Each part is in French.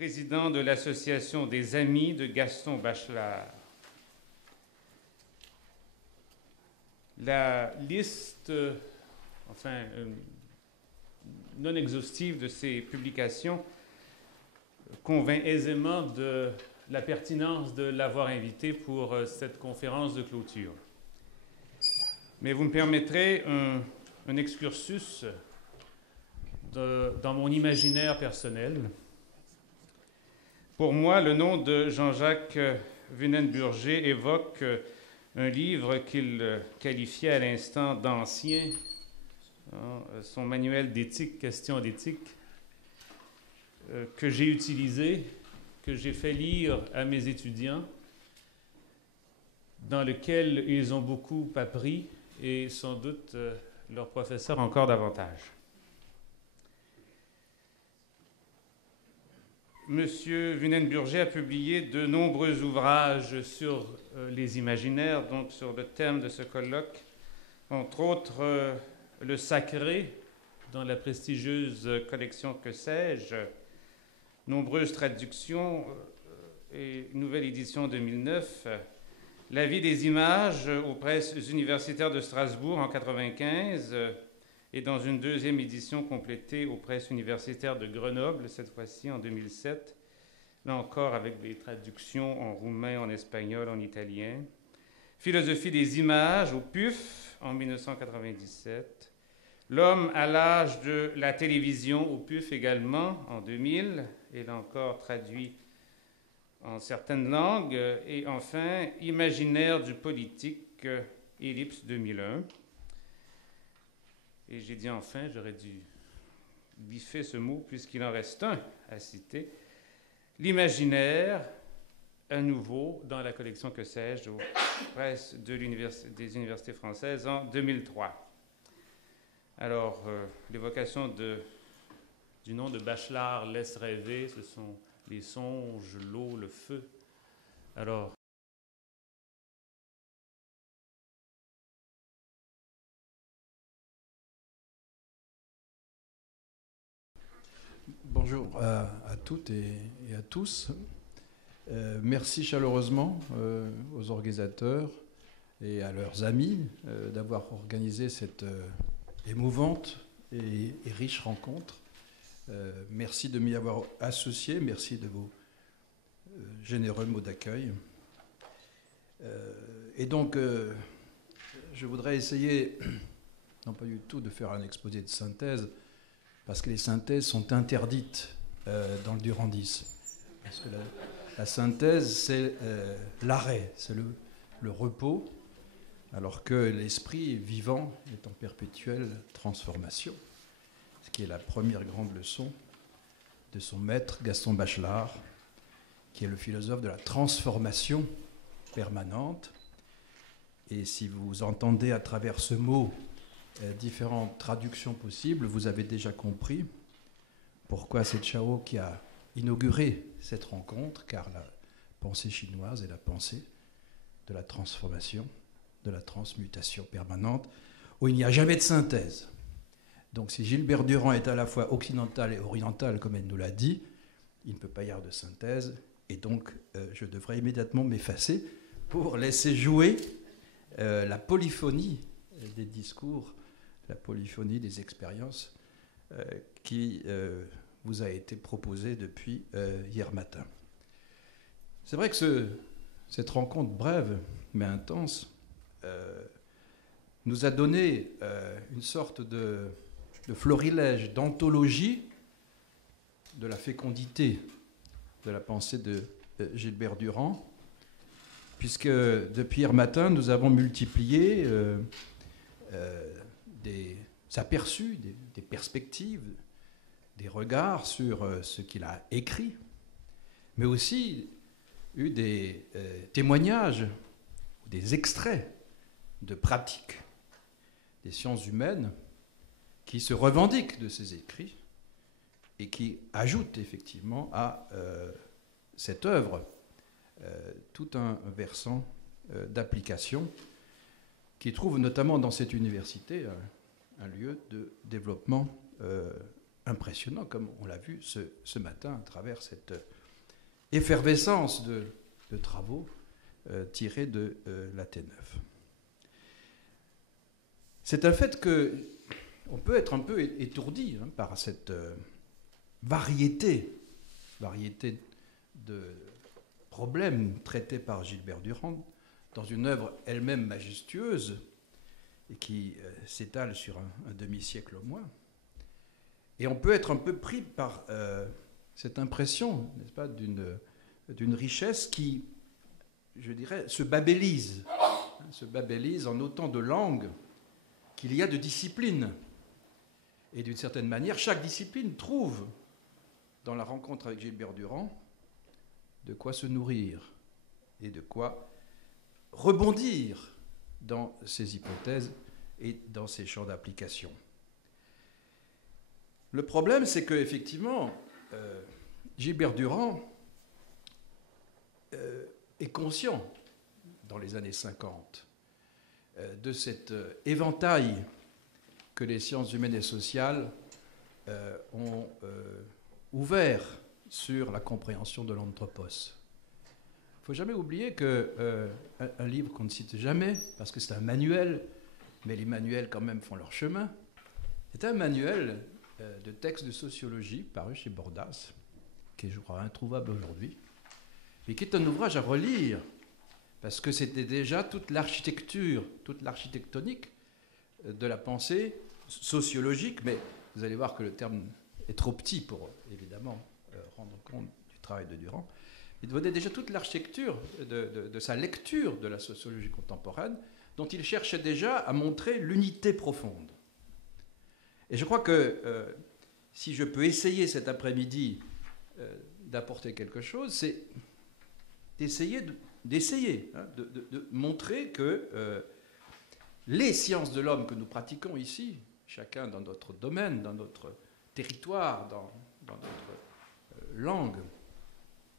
président de l'Association des Amis de Gaston Bachelard. La liste, non exhaustive de ces publications convainc aisément de la pertinence de l'avoir invité pour cette conférence de clôture. Mais vous me permettrez un excursus dans mon imaginaire personnel. Pour moi, le nom de Jean-Jacques Vunenburger évoque un livre qu'il qualifiait à l'instant d'ancien, son manuel d'éthique, questions d'éthique, que j'ai utilisé, que j'ai fait lire à mes étudiants, dans lequel ils ont beaucoup appris et sans doute leurs professeurs encore davantage. Monsieur Vunenburger a publié de nombreux ouvrages sur les imaginaires, donc sur le thème de ce colloque, entre autres Le Sacré, dans la prestigieuse collection Que sais-je, nombreuses traductions et nouvelle édition 2009, La vie des images aux presses universitaires de Strasbourg en 1995 et dans une deuxième édition complétée aux presses universitaires de Grenoble, cette fois-ci en 2007, là encore avec des traductions en roumain, en espagnol, en italien. Philosophie des images au PUF en 1997. L'homme à l'âge de la télévision au PUF également en 2000, et là encore traduit en certaines langues. Et enfin, Imaginaire du politique, Ellipse 2001. Et j'ai dit enfin, j'aurais dû biffer ce mot puisqu'il en reste un à citer. L'imaginaire, à nouveau, dans la collection Que sais-je, aux presses des universités françaises en 2003. Alors, l'évocation du nom de Bachelard laisse rêver, ce sont les songes, l'eau, le feu. Alors, bonjour à toutes et à tous. Merci chaleureusement aux organisateurs et à leurs amis d'avoir organisé cette émouvante et riche rencontre. Merci de m'y avoir associé, merci de vos généreux mots d'accueil. Et donc, je voudrais essayer, non pas du tout de faire un exposé de synthèse, parce que les synthèses sont interdites dans le durandisme. Parce que la synthèse, c'est l'arrêt, c'est le repos, alors que l'esprit vivant est en perpétuelle transformation, ce qui est la première grande leçon de son maître Gaston Bachelard, qui est le philosophe de la transformation permanente. Et si vous entendez à travers ce mot différentes traductions possibles, vous avez déjà compris pourquoi c'est Chao qui a inauguré cette rencontre, car la pensée chinoise est la pensée de la transformation, de la transmutation permanente, où il n'y a jamais de synthèse. Donc si Gilbert Durand est à la fois occidental et oriental, comme elle nous l'a dit, il ne peut pas y avoir de synthèse, et donc je devrais immédiatement m'effacer pour laisser jouer la polyphonie des discours, la polyphonie des expériences qui vous a été proposée depuis hier matin. C'est vrai que cette rencontre brève mais intense nous a donné une sorte de florilège, d'anthologie de la fécondité de la pensée de Gilbert Durand, puisque depuis hier matin, nous avons multiplié des aperçus, des perspectives, des regards sur ce qu'il a écrit, mais aussi eu des témoignages, des extraits de pratiques des sciences humaines qui se revendiquent de ses écrits et qui ajoutent effectivement à cette œuvre tout un versant d'application qui trouve notamment dans cette université un lieu de développement impressionnant, comme on l'a vu ce matin à travers cette effervescence de travaux tirés de la T9. C'est un fait qu'on peut être un peu étourdi par cette variété de problèmes traités par Gilbert Durand dans une œuvre elle-même majestueuse et qui s'étale sur un demi-siècle au moins. Et on peut être un peu pris par cette impression, n'est-ce pas, d'une richesse qui, je dirais, se babélise en autant de langues qu'il y a de disciplines. Et d'une certaine manière, chaque discipline trouve, dans la rencontre avec Gilbert Durand, de quoi se nourrir et de quoi rebondir dans ses hypothèses et dans ses champs d'application. Le problème, c'est qu'effectivement, Gilbert Durand est conscient, dans les années 50, de cet éventail que les sciences humaines et sociales ont ouvert sur la compréhension de l'anthropos. Il ne faut jamais oublier qu'un livre qu'on ne cite jamais, parce que c'est un manuel, mais les manuels quand même font leur chemin, c'est un manuel de textes de sociologie paru chez Bordas, qui est, je crois, introuvable aujourd'hui, et qui est un ouvrage à relire, parce que c'était déjà toute l'architecture, toute l'architectonique de la pensée sociologique, mais vous allez voir que le terme est trop petit pour, évidemment, rendre compte du travail de Durand. Il donnait déjà toute l'architecture de sa lecture de la sociologie contemporaine, dont il cherchait déjà à montrer l'unité profonde. Et je crois que si je peux essayer cet après-midi d'apporter quelque chose, c'est d'essayer de montrer que les sciences de l'homme que nous pratiquons ici, chacun dans notre domaine, dans notre territoire, dans notre langue,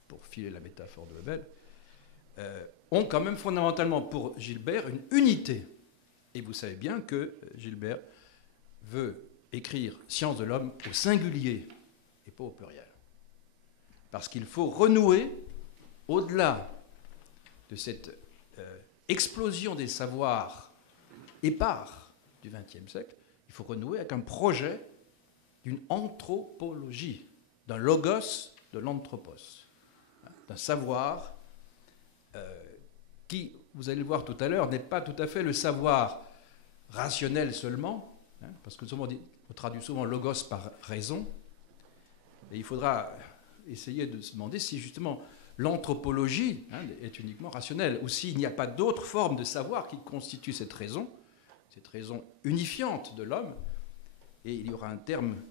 pour filer la métaphore de Lebel, ont quand même fondamentalement pour Gilbert une unité. Et vous savez bien que Gilbert veut écrire sciences de l'homme au singulier et pas au pluriel. Parce qu'il faut renouer, au-delà de cette explosion des savoirs épars du XXe siècle, il faut renouer avec un projet d'une anthropologie, d'un logos de l'anthropos, d'un savoir qui, vous allez le voir tout à l'heure, n'est pas tout à fait le savoir rationnel seulement, parce que souvent on traduit souvent logos par raison, et il faudra essayer de se demander si justement l'anthropologie est uniquement rationnelle, ou s'il n'y a pas d'autres formes de savoir qui constituent cette raison unifiante de l'homme. Et il y aura un terme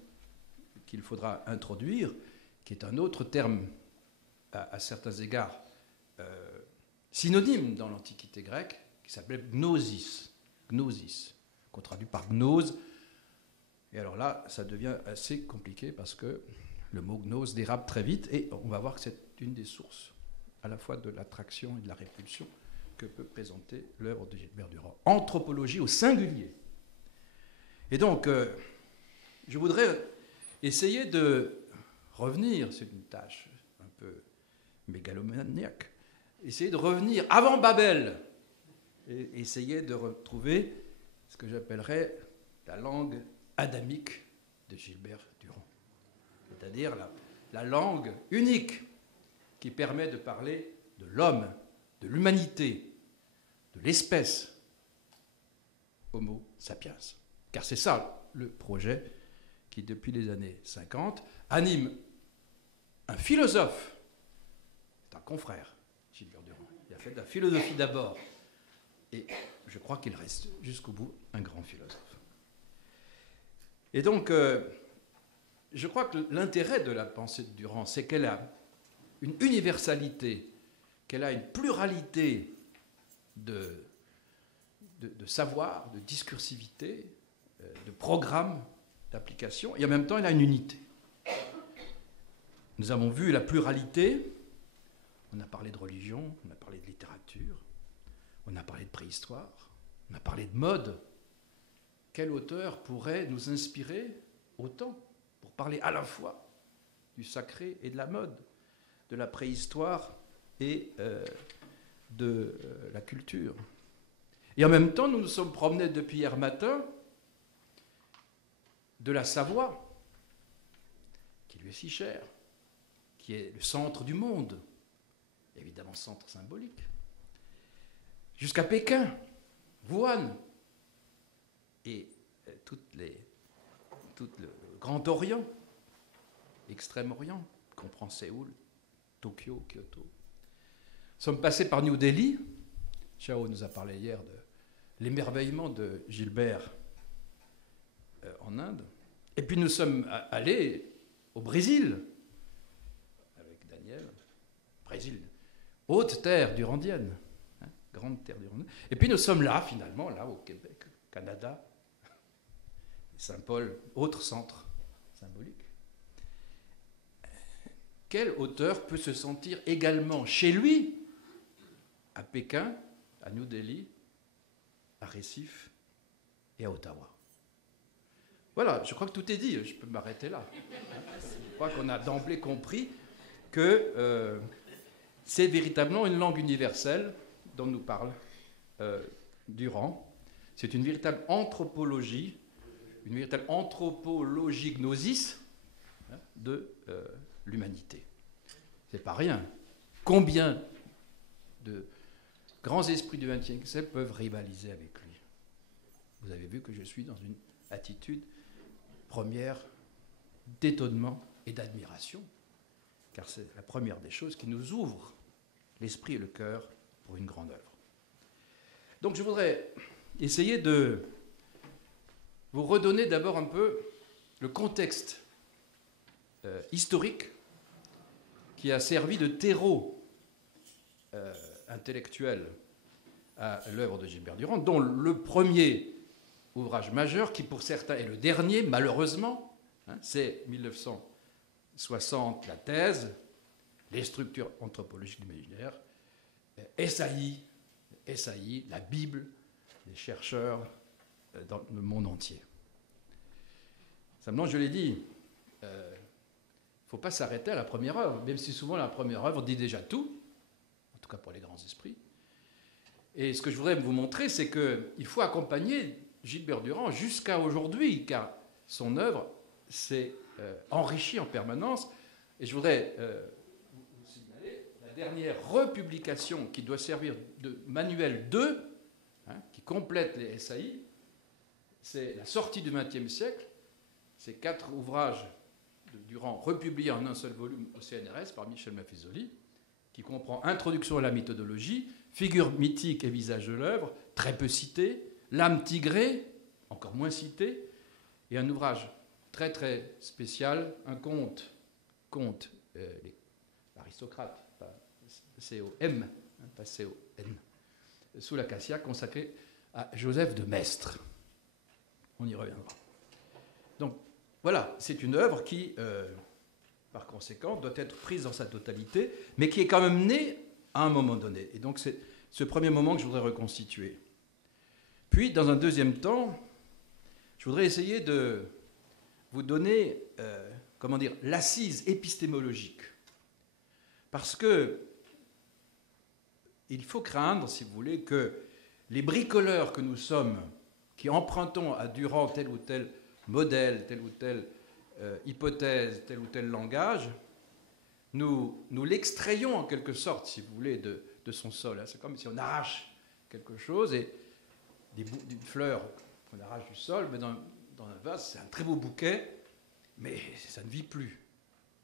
qu'il faudra introduire, qui est un autre terme à certains égards synonyme dans l'Antiquité grecque, qui s'appelait gnosis, qu'on traduit par gnose. Et alors là, ça devient assez compliqué parce que le mot gnose dérape très vite et on va voir que c'est une des sources à la fois de l'attraction et de la répulsion que peut présenter l'œuvre de Gilbert Durand. Anthropologie au singulier. Et donc, je voudrais essayer de revenir, c'est une tâche un peu mégalomaniaque, essayer de revenir avant Babel et essayer de retrouver ce que j'appellerais la langue adamique de Gilbert Durand. C'est-à-dire la langue unique qui permet de parler de l'homme, de l'humanité, de l'espèce Homo sapiens. Car c'est ça le projet qui, depuis les années 50, anime un philosophe, c'est un confrère, Gilbert Durand. Il a fait de la philosophie d'abord, et je crois qu'il reste jusqu'au bout un grand philosophe. Et donc, je crois que l'intérêt de la pensée de Durand, c'est qu'elle a une universalité, qu'elle a une pluralité de savoir, de discursivité, de programmes d'application, et en même temps, elle a une unité. Nous avons vu la pluralité, on a parlé de religion, on a parlé de littérature, on a parlé de préhistoire, on a parlé de mode. Quel auteur pourrait nous inspirer autant pour parler à la fois du sacré et de la mode, de la préhistoire et de la culture. Et en même temps, nous nous sommes promenés depuis hier matin de la Savoie, qui lui est si chère, qui est le centre du monde, évidemment centre symbolique, jusqu'à Pékin, Wuhan, et tout le Grand Orient, Extrême-Orient, comprend Séoul, Tokyo, Kyoto. Nous sommes passés par New Delhi. Chao nous a parlé hier de l'émerveillement de Gilbert en Inde. Et puis nous sommes allés au Brésil, avec Daniel, Brésil, haute terre durandienne, hein, grande terre durandienne. Et puis nous sommes là, finalement, là au Québec, Canada, Saint-Paul, autre centre symbolique. Quel auteur peut se sentir également chez lui, à Pékin, à New Delhi, à Recife et à Ottawa? Voilà, je crois que tout est dit, je peux m'arrêter là. Je crois qu'on a d'emblée compris que c'est véritablement une langue universelle dont nous parle Durand. C'est une véritable anthropologie, une véritable anthropologie gnosis de l'humanité. C'est pas rien. Combien de grands esprits du XXe siècle peuvent rivaliser avec lui? Vous avez vu que je suis dans une attitude première d'étonnement et d'admiration, car c'est la première des choses qui nous ouvre l'esprit et le cœur pour une grande œuvre. Donc je voudrais essayer de vous redonner d'abord un peu le contexte historique qui a servi de terreau intellectuel à l'œuvre de Gilbert Durand, dont le premier ouvrage majeur, qui pour certains est le dernier, malheureusement, hein, c'est 1960, la thèse, les structures anthropologiques de l'imaginaire, SAI, la Bible des chercheurs dans le monde entier. Simplement, je l'ai dit, il ne faut pas s'arrêter à la première œuvre, même si souvent la première œuvre dit déjà tout, en tout cas pour les grands esprits. Et ce que je voudrais vous montrer, c'est qu'il faut accompagner Gilbert Durand jusqu'à aujourd'hui, car son œuvre s'est enrichie en permanence. Et je voudrais vous signaler la dernière republication qui doit servir de manuel 2, hein, qui complète les SAI. C'est la sortie du XXe siècle. C'est 4 ouvrages de Durand republiés en un seul volume au CNRS par Michel Maffezoli, qui comprend Introduction à la méthodologie, Figures mythiques et visages de l'œuvre, très peu cité, L'âme tigrée, encore moins cité, et un ouvrage très très spécial, un conte, l'aristocrate, pas C-O-M, pas C-O-N, sous l'acacia, consacré à Joseph de Maistre. On y reviendra. Donc voilà, c'est une œuvre qui, par conséquent, doit être prise dans sa totalité, mais qui est quand même née à un moment donné. Et donc c'est ce premier moment que je voudrais reconstituer. Puis, dans un deuxième temps, je voudrais essayer de vous donner, l'assise épistémologique. Parce que il faut craindre, si vous voulez, que les bricoleurs que nous sommes, qui empruntons à Durand tel ou tel modèle, telle ou telle hypothèse, tel ou tel langage, nous l'extrayons en quelque sorte, si vous voulez, de son sol. C'est comme si on arrache quelque chose et d'une fleur qu'on arrache du sol, mais dans un vase, c'est un très beau bouquet, mais ça ne vit plus.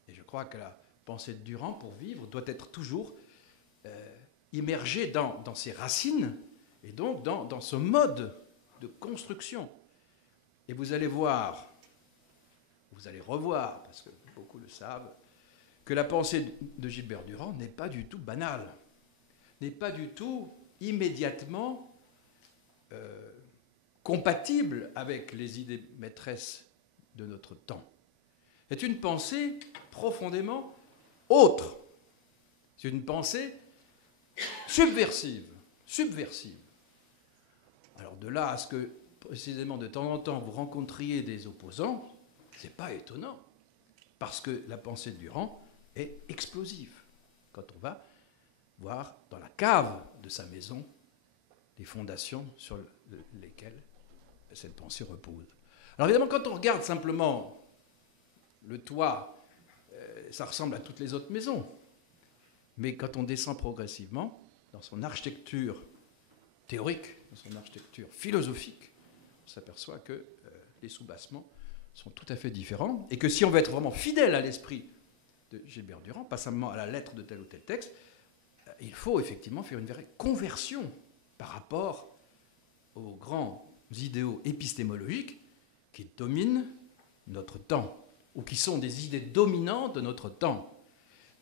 Et je crois que la pensée de Durand, pour vivre, doit être toujours immergée dans ses racines, et donc dans ce mode de construction. Et vous allez voir, vous allez revoir, parce que beaucoup le savent, que la pensée de Gilbert Durand n'est pas du tout banale, n'est pas du tout immédiatement compatible avec les idées maîtresses de notre temps. C'est une pensée profondément autre. C'est une pensée subversive. Alors de là à ce que, précisément, de temps en temps, vous rencontriez des opposants, c'est pas étonnant. parce que la pensée de Durand est explosive. Quand on va voir dans la cave de sa maison les fondations sur lesquelles cette pensée repose. Alors évidemment, quand on regarde simplement le toit, ça ressemble à toutes les autres maisons. Mais quand on descend progressivement, dans son architecture théorique, dans son architecture philosophique, on s'aperçoit que les soubassements sont tout à fait différents, et que si on veut être vraiment fidèle à l'esprit de Gilbert Durand, pas simplement à la lettre de tel ou tel texte, il faut effectivement faire une vraie conversion par rapport aux grands idéaux épistémologiques qui dominent notre temps, ou qui sont des idées dominantes de notre temps.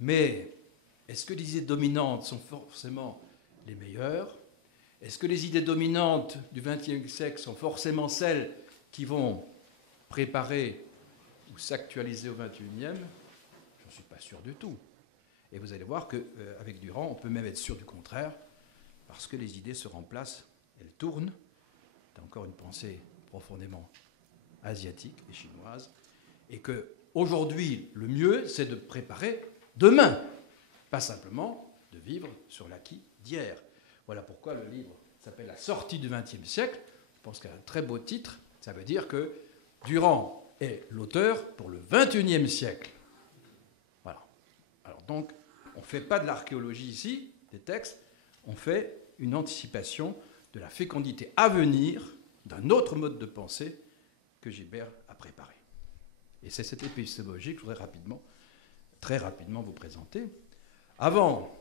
Mais est-ce que les idées dominantes sont forcément les meilleures? Est-ce que les idées dominantes du XXe siècle sont forcément celles qui vont préparer ou s'actualiser au XXIe? Je ne suis pas sûr du tout. Et vous allez voir qu'avec Durand, on peut même être sûr du contraire, parce que les idées se remplacent, elles tournent. C'est encore une pensée profondément asiatique et chinoise, et qu'aujourd'hui, le mieux, c'est de préparer demain, pas simplement de vivre sur l'acquis d'hier. Voilà pourquoi le livre s'appelle « La sortie du XXe siècle ». Je pense qu'il a un très beau titre. Ça veut dire que Durand est l'auteur pour le XXIe siècle. Voilà. Alors donc, on ne fait pas de l'archéologie ici, des textes, on fait une anticipation de la fécondité à venir d'un autre mode de pensée que Gilbert a préparé. Et c'est cette épistémologie que je voudrais très rapidement vous présenter. Avant,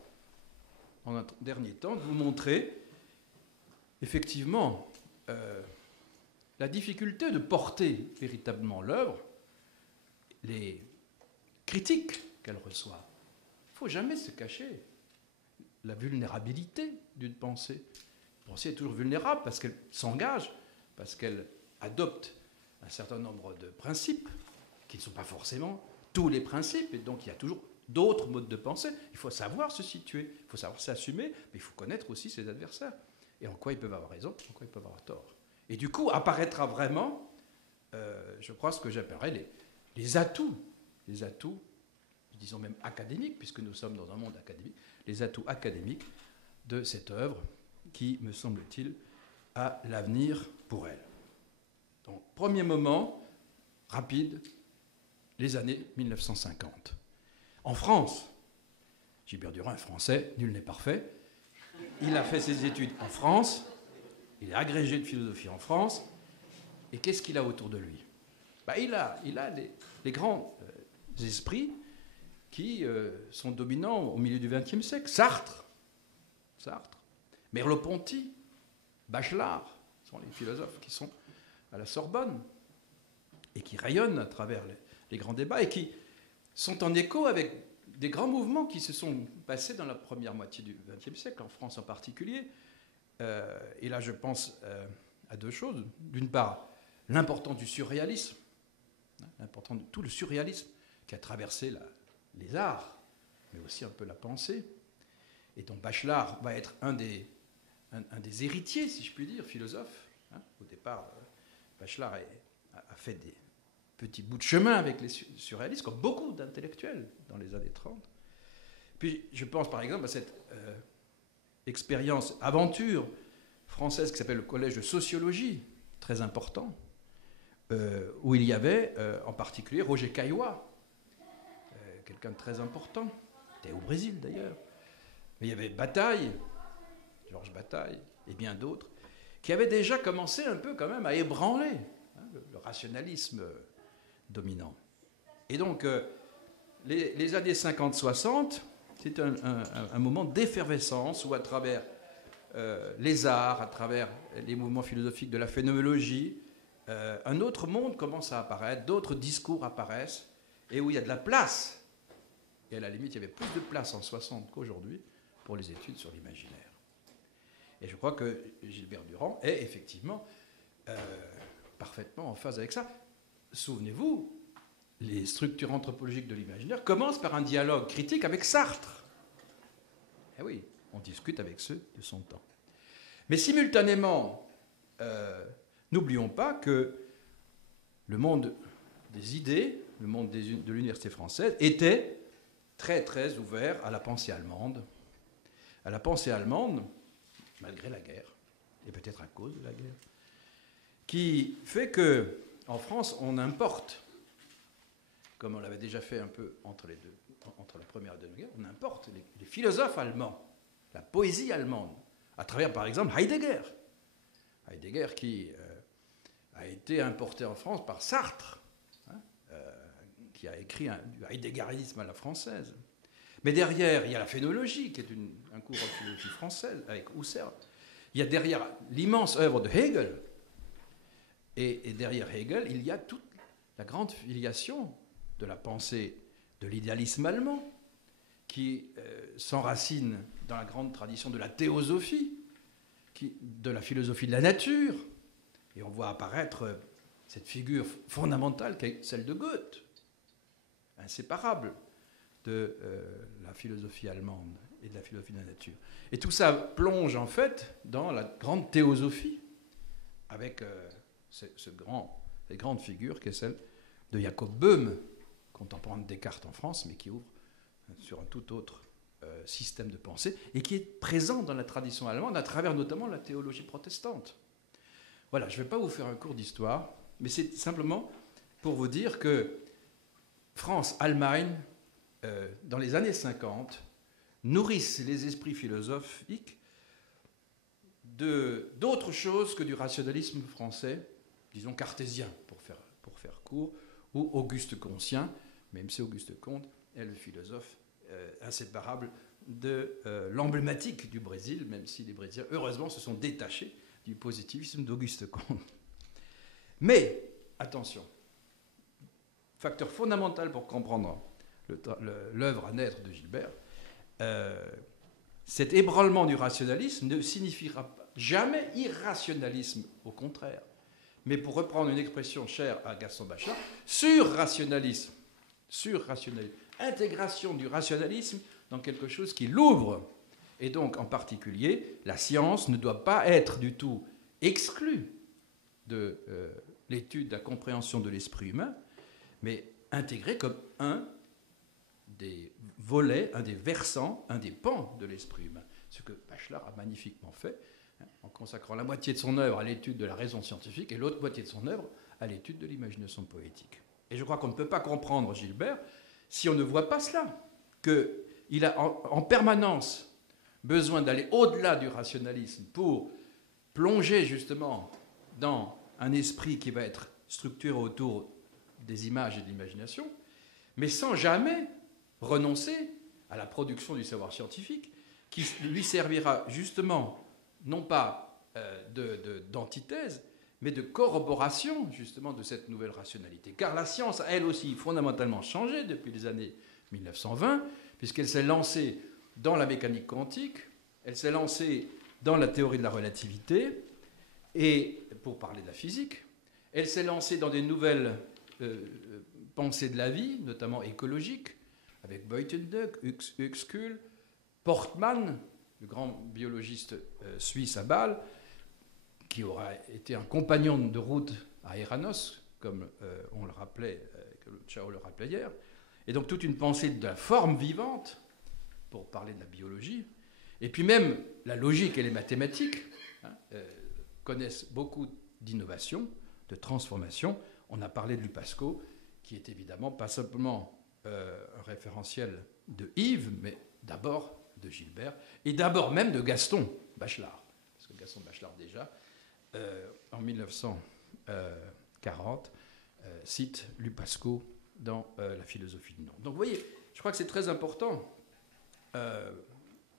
en un dernier temps, de vous montrer effectivement la difficulté de porter véritablement l'œuvre, les critiques qu'elle reçoit. Il ne faut jamais se cacher la vulnérabilité d'une pensée. La pensée est toujours vulnérable parce qu'elle s'engage, parce qu'elle adopte un certain nombre de principes qui ne sont pas forcément tous les principes, et donc il y a toujours d'autres modes de pensée. Il faut savoir se situer, il faut savoir s'assumer, mais il faut connaître aussi ses adversaires, et en quoi ils peuvent avoir raison, en quoi ils peuvent avoir tort. Et du coup, apparaîtra vraiment, je crois, ce que j'appellerais les atouts, disons même académiques, puisque nous sommes dans un monde académique, les atouts académiques de cette œuvre qui, me semble-t-il, a l'avenir pour elle. Donc, premier moment, rapide, les années 1950. En France, Gilbert Durand est français, nul n'est parfait. Il a fait ses études en France, il est agrégé de philosophie en France, et qu'est-ce qu'il a autour de lui? Il a les grands esprits qui sont dominants au milieu du XXe siècle. Sartre, Merleau-Ponty, Bachelard, sont les philosophes qui sont à la Sorbonne et qui rayonnent à travers les grands débats et qui sont en écho avec des grands mouvements qui se sont passés dans la première moitié du XXe siècle, en France en particulier. Et là, je pense à deux choses. D'une part, l'importance du surréalisme, l'importance de tout le surréalisme qui a traversé les arts, mais aussi un peu la pensée, et dont Bachelard va être un des héritiers, si je puis dire, philosophe. Au départ, Bachelard a fait des petits bouts de chemin avec les surréalistes, comme beaucoup d'intellectuels dans les années 30. Puis je pense par exemple à cette expérience, aventure française qui s'appelle le Collège de sociologie, très important, où il y avait en particulier Roger Caillois, quelqu'un de très important, qui était au Brésil d'ailleurs. Mais il y avait Bataille, Georges Bataille, et bien d'autres, qui avaient déjà commencé un peu quand même à ébranler le rationalisme dominant. Et donc, les années 50-60, c'est un moment d'effervescence où à travers les arts, à travers les mouvements philosophiques de la phénoménologie, un autre monde commence à apparaître, d'autres discours apparaissent, et où il y a de la place. Et à la limite, il y avait plus de place en 60 qu'aujourd'hui pour les études sur l'imaginaire. Et je crois que Gilbert Durand est effectivement parfaitement en phase avec ça. Souvenez-vous, les structures anthropologiques de l'imaginaire commencent par un dialogue critique avec Sartre. Eh oui, on discute avec ceux de son temps. Mais simultanément, n'oublions pas que le monde des idées le monde de l'université française, était très très ouvert à la pensée allemande. À la pensée allemande, malgré la guerre, et peut-être à cause de la guerre, qui fait que en France, on importe, comme on l'avait déjà fait un peu entre la première et la deuxième guerre, on importe les philosophes allemands, la poésie allemande, à travers par exemple Heidegger. Heidegger qui a été importé en France par Sartre, hein, qui a écrit du heideggerisme à la française. Mais derrière, il y a la phénologie, qui est un cours en philosophie française, avec Husserl. Il y a derrière l'immense œuvre de Hegel. Et derrière Hegel, il y a toute la grande filiation de la pensée de l'idéalisme allemand, qui s'enracine dans la grande tradition de la théosophie, de la philosophie de la nature. Et on voit apparaître cette figure fondamentale qui est celle de Goethe, inséparable de la philosophie allemande et de la philosophie de la nature. Et tout ça plonge en fait dans la grande théosophie, avec cette grande figure qui est celle de Jacob Böhme, contemporain de Descartes en France, mais qui ouvre sur un tout autre système de pensée, et qui est présent dans la tradition allemande à travers notamment la théologie protestante. Voilà, je ne vais pas vous faire un cours d'histoire, mais c'est simplement pour vous dire que France-Allemagne, dans les années 50, nourrissent les esprits philosophiques d'autres choses que du rationalisme français, disons cartésien, pour faire court, ou Auguste Comtien, même si Auguste Comte est le philosophe inséparable de l'emblématique du Brésil, même si les Brésiliens, heureusement, se sont détachés du positivisme d'Auguste Comte. Mais, attention, facteur fondamental pour comprendre l'œuvre à naître de Gilbert, cet ébranlement du rationalisme ne signifiera jamais irrationalisme, au contraire. Mais pour reprendre une expression chère à Gaston Bachelard, surrationalisme, intégration du rationalisme dans quelque chose qui l'ouvre. Et donc, en particulier, la science ne doit pas être du tout exclue de l'étude, de la compréhension de l'esprit humain, mais intégrée comme un des volets, un des versants, un des pans de l'esprit humain. Ce que Bachelard a magnifiquement fait, en consacrant la moitié de son œuvre à l'étude de la raison scientifique et l'autre moitié de son œuvre à l'étude de l'imagination poétique. Et je crois qu'on ne peut pas comprendre Gilbert si on ne voit pas cela, qu'il a en permanence besoin d'aller au-delà du rationalisme pour plonger justement dans un esprit qui va être structuré autour des images et de l'imagination, mais sans jamais renoncer à la production du savoir scientifique qui lui servira justement non pas d'antithèse, mais de corroboration justement de cette nouvelle rationalité. Car la science a elle aussi fondamentalement changé depuis les années 1920, puisqu'elle s'est lancée dans la mécanique quantique, elle s'est lancée dans la théorie de la relativité, et pour parler de la physique, elle s'est lancée dans des nouvelles pensées de la vie, notamment écologiques, avec Buitendijk, Uexküll, Portmann, le grand biologiste suisse à Bâle, qui aura été un compagnon de route à Eranos, comme on le rappelait, que Chao le rappelait hier. Et donc toute une pensée de la forme vivante, pour parler de la biologie, et puis même la logique et les mathématiques connaissent beaucoup d'innovations, de transformations. On a parlé de Lupasco, qui est évidemment pas simplement un référentiel de Yves, mais d'abord de Gilbert, et d'abord même de Gaston Bachelard. Parce que Gaston Bachelard, déjà, en 1940, cite Lupasco dans la philosophie du nom. Donc vous voyez, je crois que c'est très important.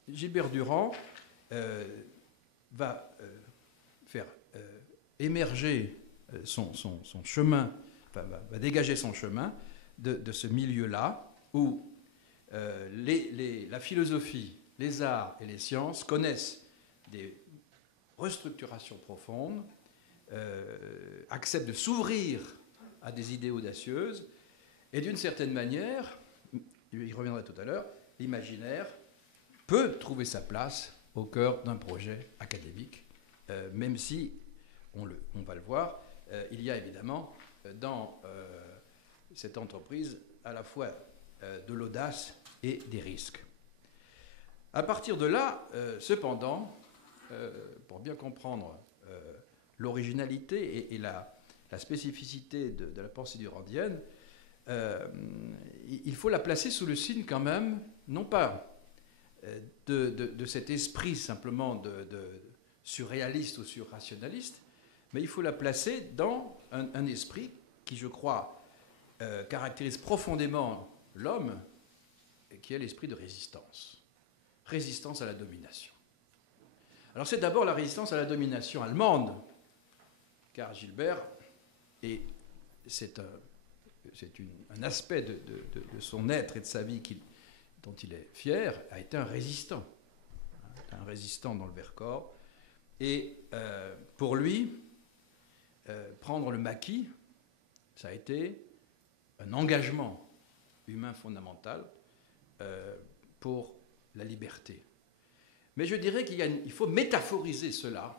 Gilbert Durand va faire émerger son chemin, enfin, va dégager son chemin de ce milieu-là où la philosophie, les arts et les sciences connaissent des restructurations profondes, acceptent de s'ouvrir à des idées audacieuses, et d'une certaine manière, il y reviendra tout à l'heure, l'imaginaire peut trouver sa place au cœur d'un projet académique, même si, on va le voir, il y a évidemment dans cette entreprise à la fois de l'audace et des risques. À partir de là, cependant, pour bien comprendre l'originalité et la spécificité de la pensée durandienne, il faut la placer sous le signe quand même, non pas de cet esprit simplement de surréaliste ou surrationaliste, mais il faut la placer dans un esprit qui, je crois, caractérise profondément l'homme, qui est l'esprit de résistance. Résistance à la domination. Alors c'est d'abord la résistance à la domination allemande, car Gilbert, et c'est un aspect de son être et de sa vie dont il est fier, a été un résistant dans le Vercors. Et pour lui, prendre le maquis, ça a été un engagement humain fondamental pour la liberté. Mais je dirais qu'il faut métaphoriser cela,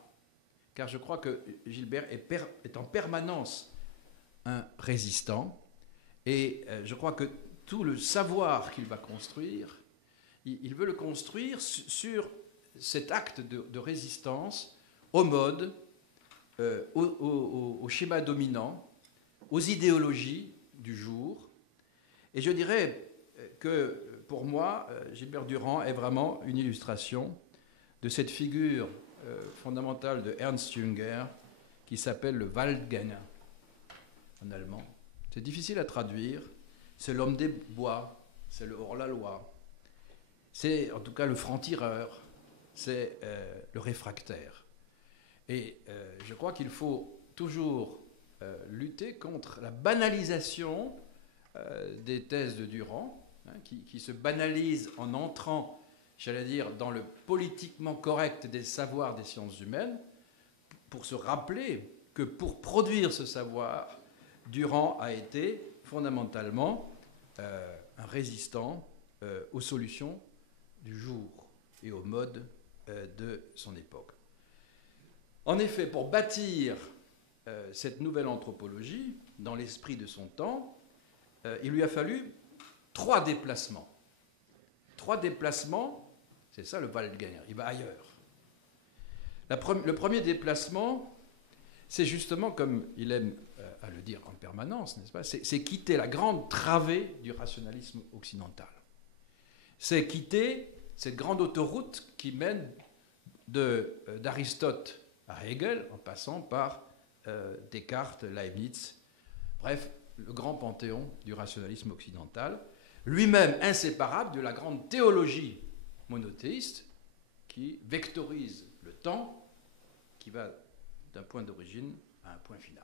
car je crois que Gilbert est en permanence un résistant, et je crois que tout le savoir qu'il va construire, il veut le construire sur cet acte de résistance aux modes, au schéma dominant, aux idéologies du jour. Et je dirais que pour moi, Gilbert Durand est vraiment une illustration de cette figure fondamentale de Ernst Jünger qui s'appelle le Waldgänger en allemand. C'est difficile à traduire. C'est l'homme des bois, c'est le hors-la-loi, c'est en tout cas le franc-tireur, c'est le réfractaire. Et je crois qu'il faut toujours lutter contre la banalisation des thèses de Durand, qui se banalisent en entrant, j'allais dire, dans le politiquement correct des savoirs des sciences humaines, pour se rappeler que pour produire ce savoir, Durand a été fondamentalement un résistant aux solutions du jour et aux modes de son époque. En effet, pour bâtir cette nouvelle anthropologie dans l'esprit de son temps, il lui a fallu 3 déplacements. 3 déplacements, c'est ça le Waldgänger, il va ailleurs. Le premier déplacement, c'est justement, comme il aime à le dire en permanence, n'est-ce pas, c'est quitter la grande travée du rationalisme occidental. C'est quitter cette grande autoroute qui mène d'Aristote à Hegel, en passant par Descartes, Leibniz, bref, le grand panthéon du rationalisme occidental, lui-même inséparable de la grande théologie monothéiste qui vectorise le temps, qui va d'un point d'origine à un point final.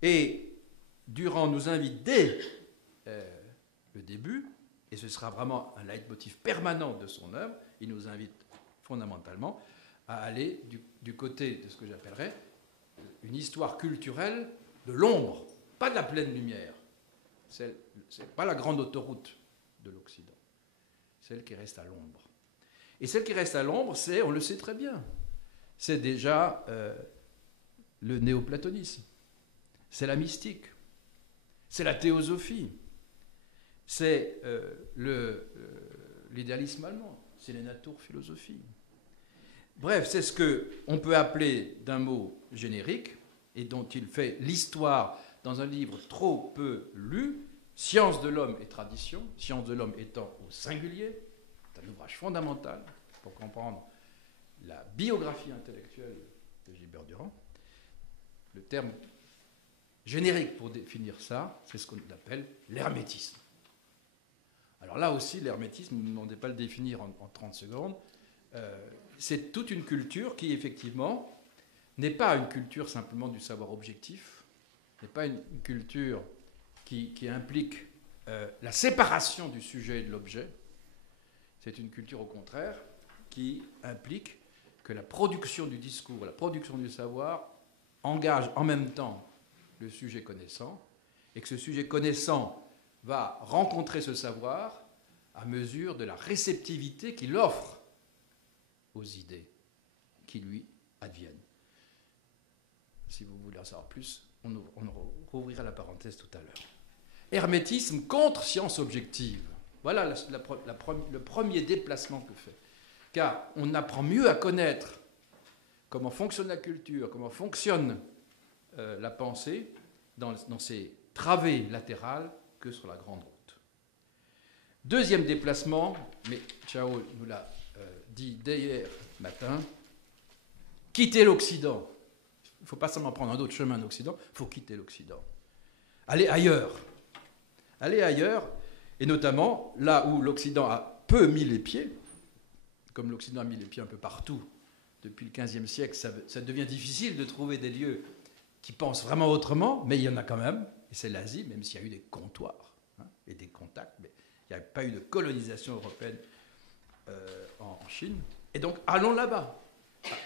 Et Durand nous invite dès le début, et ce sera vraiment un leitmotiv permanent de son œuvre, il nous invite fondamentalement à aller du côté de ce que j'appellerais une histoire culturelle de l'ombre, pas de la pleine lumière. C'est pas la grande autoroute de l'Occident, celle qui reste à l'ombre. Et celle qui reste à l'ombre, c'est, on le sait très bien, c'est déjà le néoplatonisme, c'est la mystique, c'est la théosophie, c'est l'idéalisme allemand, c'est les naturphilosophie. Bref, c'est ce qu'on peut appeler d'un mot générique, et dont il fait l'histoire dans un livre trop peu lu, Science de l'homme et tradition, Science de l'homme étant au singulier, c'est un ouvrage fondamental pour comprendre la biographie intellectuelle de Gilbert Durand. Le terme générique pour définir ça, c'est ce qu'on appelle l'hermétisme. Alors là aussi, l'hermétisme, ne me demandez pas de le définir en 30 secondes, c'est toute une culture qui, effectivement, n'est pas une culture simplement du savoir objectif, n'est pas une culture qui implique la séparation du sujet et de l'objet. C'est une culture, au contraire, qui implique que la production du discours, la production du savoir engage en même temps le sujet connaissant, et que ce sujet connaissant va rencontrer ce savoir à mesure de la réceptivité qu'il offre aux idées qui lui adviennent. Si vous voulez en savoir plus, on rouvrira la parenthèse tout à l'heure. Hermétisme contre science objective. Voilà le premier déplacement que fait. Car on apprend mieux à connaître comment fonctionne la culture, comment fonctionne la pensée dans ces travées latérales que sur la grande route. Deuxième déplacement, mais Chao nous l'a dit dès hier matin, quitter l'Occident. Il ne faut pas seulement prendre un autre chemin d'Occident, il faut quitter l'Occident. Aller ailleurs. Aller ailleurs, et notamment là où l'Occident a peu mis les pieds, comme l'Occident a mis les pieds un peu partout depuis le XVe siècle, ça devient difficile de trouver des lieux qui pensent vraiment autrement, mais il y en a quand même, et c'est l'Asie, même s'il y a eu des comptoirs et des contacts, mais il n'y a pas eu de colonisation européenne en Chine. Et donc, allons là-bas,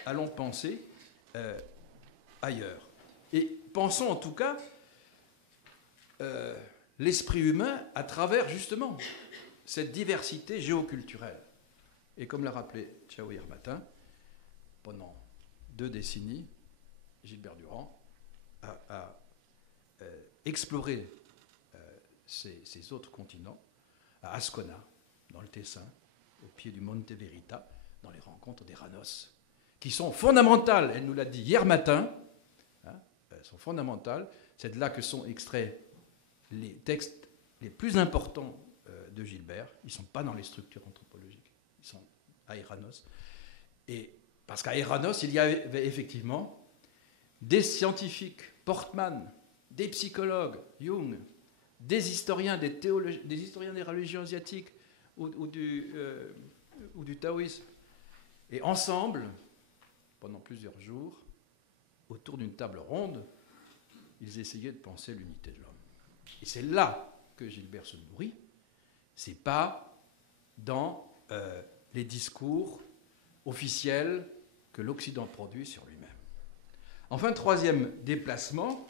allons penser ailleurs. Et pensons en tout cas l'esprit humain à travers justement cette diversité géoculturelle. Et comme l'a rappelé Chao hier matin, pendant 2 décennies, Gilbert Durand a exploré ces autres continents, à Ascona, dans le Tessin, au pied du Monte Verita, dans les rencontres d'Eranos, qui sont fondamentales, elle nous l'a dit hier matin, elles sont fondamentales, c'est de là que sont extraits les textes les plus importants de Gilbert. Ils ne sont pas dans les structures anthropologiques, ils sont à Eranos. Et parce qu'à Eranos, il y avait effectivement des scientifiques, Portman, des psychologues, Jung, des historiens, des historiens des religions asiatiques ou du taoïsme. Et ensemble, pendant plusieurs jours, autour d'une table ronde, ils essayaient de penser l'unité de l'homme. Et c'est là que Gilbert se nourrit. C'est pas dans les discours officiels que l'Occident produit sur lui-même. Enfin, troisième déplacement,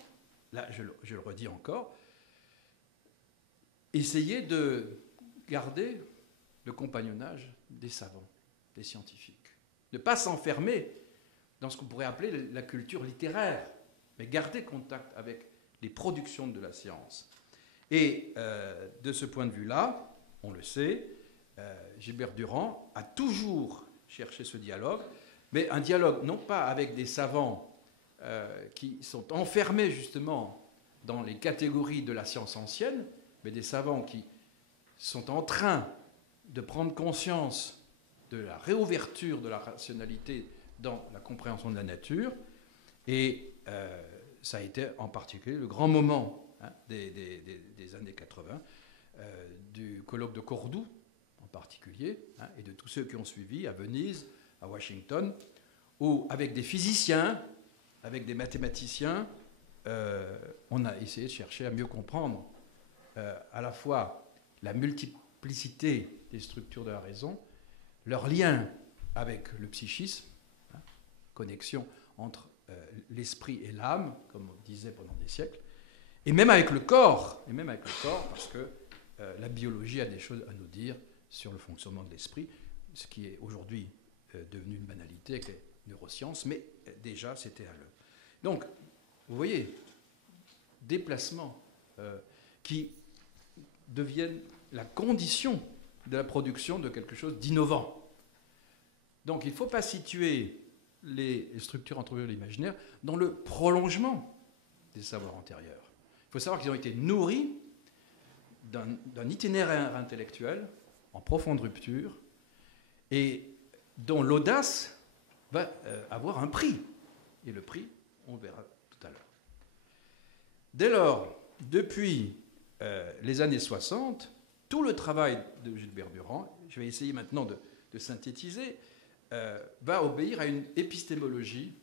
là je le redis encore, essayer de garder le compagnonnage des savants, des scientifiques. Ne pas s'enfermer dans ce qu'on pourrait appeler la culture littéraire, mais garder contact avec les productions de la science. Et de ce point de vue-là, on le sait, Gilbert Durand a toujours cherché ce dialogue, mais un dialogue non pas avec des savants qui sont enfermés justement dans les catégories de la science ancienne, mais des savants qui sont en train de prendre conscience de la réouverture de la rationalité dans la compréhension de la nature. Et ça a été en particulier le grand moment des années 80, du colloque de Cordoue en particulier, et de tous ceux qui ont suivi à Venise, à Washington, où avec des physiciens, avec des mathématiciens, on a essayé de chercher à mieux comprendre à la fois la multiplicité des structures de la raison, leur lien avec le psychisme, connexion entre l'esprit et l'âme, comme on disait pendant des siècles, et même avec le corps, parce que la biologie a des choses à nous dire sur le fonctionnement de l'esprit, ce qui est aujourd'hui devenu une banalité avec les neurosciences, mais déjà c'était à l'œuvre. Donc, vous voyez, déplacements qui deviennent la condition de la production de quelque chose d'innovant. Donc, il ne faut pas situer les structures anthropologiques de l'imaginaire dans le prolongement des savoirs antérieurs. Il faut savoir qu'ils ont été nourris d'un itinéraire intellectuel en profonde rupture et dont l'audace va avoir un prix. Et le prix, on verra tout à l'heure. Dès lors, depuis les années 60, tout le travail de Gilbert Durand, je vais essayer maintenant de synthétiser, va obéir à une épistémologie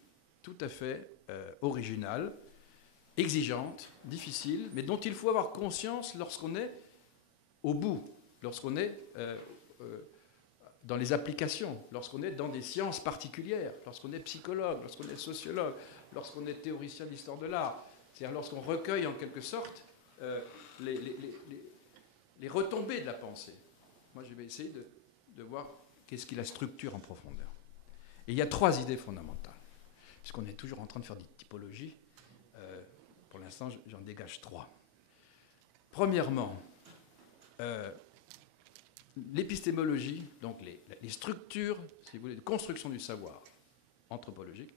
tout à fait originale, exigeante, difficile, mais dont il faut avoir conscience lorsqu'on est au bout, lorsqu'on est dans les applications, lorsqu'on est dans des sciences particulières, lorsqu'on est psychologue, lorsqu'on est sociologue, lorsqu'on est théoricien de l'histoire de l'art, c'est-à-dire lorsqu'on recueille en quelque sorte les retombées de la pensée. Moi, je vais essayer de voir qu'est-ce qui la structure en profondeur. Et il y a 3 idées fondamentales, puisqu'on est toujours en train de faire des typologies. Pour l'instant, j'en dégage 3. Premièrement, l'épistémologie, donc les structures, si vous voulez, de construction du savoir anthropologique,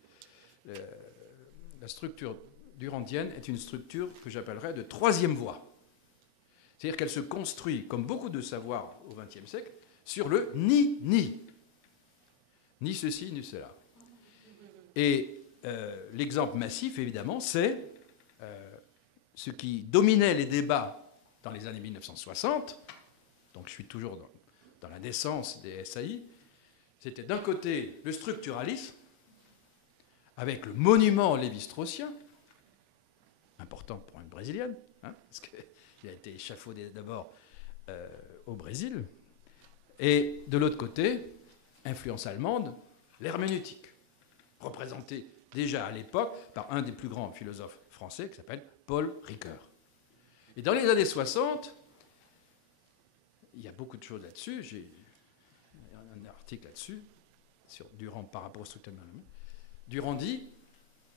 la structure durandienne est une structure que j'appellerais de troisième voie. C'est-à-dire qu'elle se construit, comme beaucoup de savoirs au XXe siècle, sur le ni-ni. Ni ceci, ni cela. Et l'exemple massif, évidemment, c'est ce qui dominait les débats dans les années 1960, donc je suis toujours dans la naissance des SAI, c'était d'un côté le structuralisme, avec le monument lévi-straussien, important pour une brésilienne, hein, parce qu'il a été échafaudé d'abord au Brésil, et de l'autre côté, influence allemande, l'herméneutique, représentée déjà à l'époque par un des plus grands philosophes français qui s'appelle Paul Ricoeur. Et dans les années 60, il y a beaucoup de choses là-dessus, j'ai un article là-dessus, sur Durand par rapport au structuralisme. Durand dit,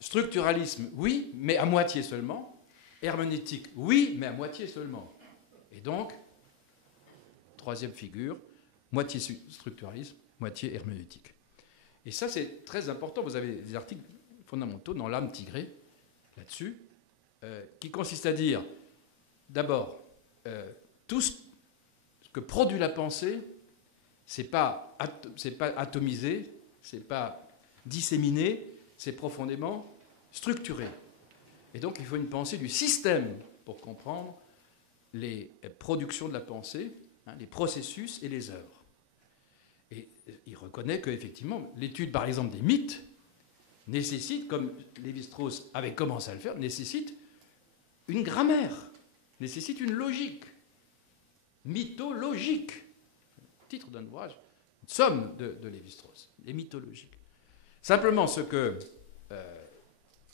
structuralisme, oui, mais à moitié seulement, herméneutique, oui, mais à moitié seulement. Et donc, troisième figure, moitié structuralisme, moitié herméneutique. Et ça, c'est très important. Vous avez des articles fondamentaux dans L'âme tigrée, là-dessus, qui consistent à dire, d'abord, tout ce que produit la pensée, c'est pas atomisé, c'est pas disséminé, c'est profondément structuré. Et donc, il faut une pensée du système pour comprendre les productions de la pensée, hein, les processus et les œuvres. Et il reconnaît qu'effectivement, l'étude, par exemple, des mythes nécessite, comme Lévi-Strauss avait commencé à le faire, nécessite une grammaire, nécessite une logique, mythologique. Titre d'un ouvrage, une somme de Lévi-Strauss, les mythologiques. Simplement, ce que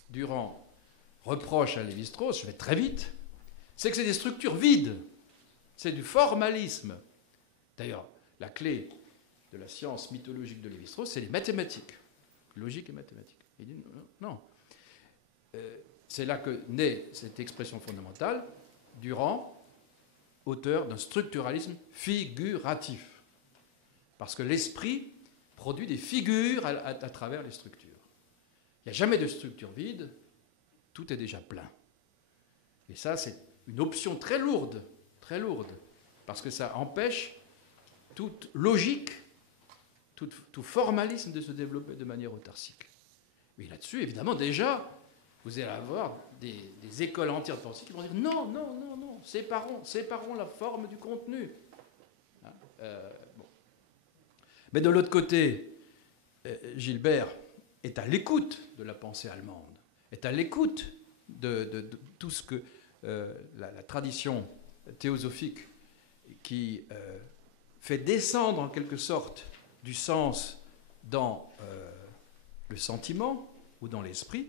Durand reproche à Lévi-Strauss, je vais très vite, c'est que c'est des structures vides, c'est du formalisme. D'ailleurs, la clé de la science mythologique de Lévi-Strauss, c'est les mathématiques, logique et mathématiques. Il dit non. C'est là que naît cette expression fondamentale, Durand, auteur d'un structuralisme figuratif. Parce que l'esprit produit des figures à travers les structures. Il n'y a jamais de structure vide, tout est déjà plein. Et ça, c'est une option très lourde, parce que ça empêche toute logique, tout formalisme de se développer de manière autarcique. Mais là-dessus, évidemment, déjà, vous allez avoir des écoles entières de pensée qui vont dire non, séparons la forme du contenu. Hein, bon. Mais de l'autre côté, Gilbert est à l'écoute de la pensée allemande, est à l'écoute de tout ce que la tradition théosophique qui fait descendre en quelque sorte du sens dans le sentiment ou dans l'esprit.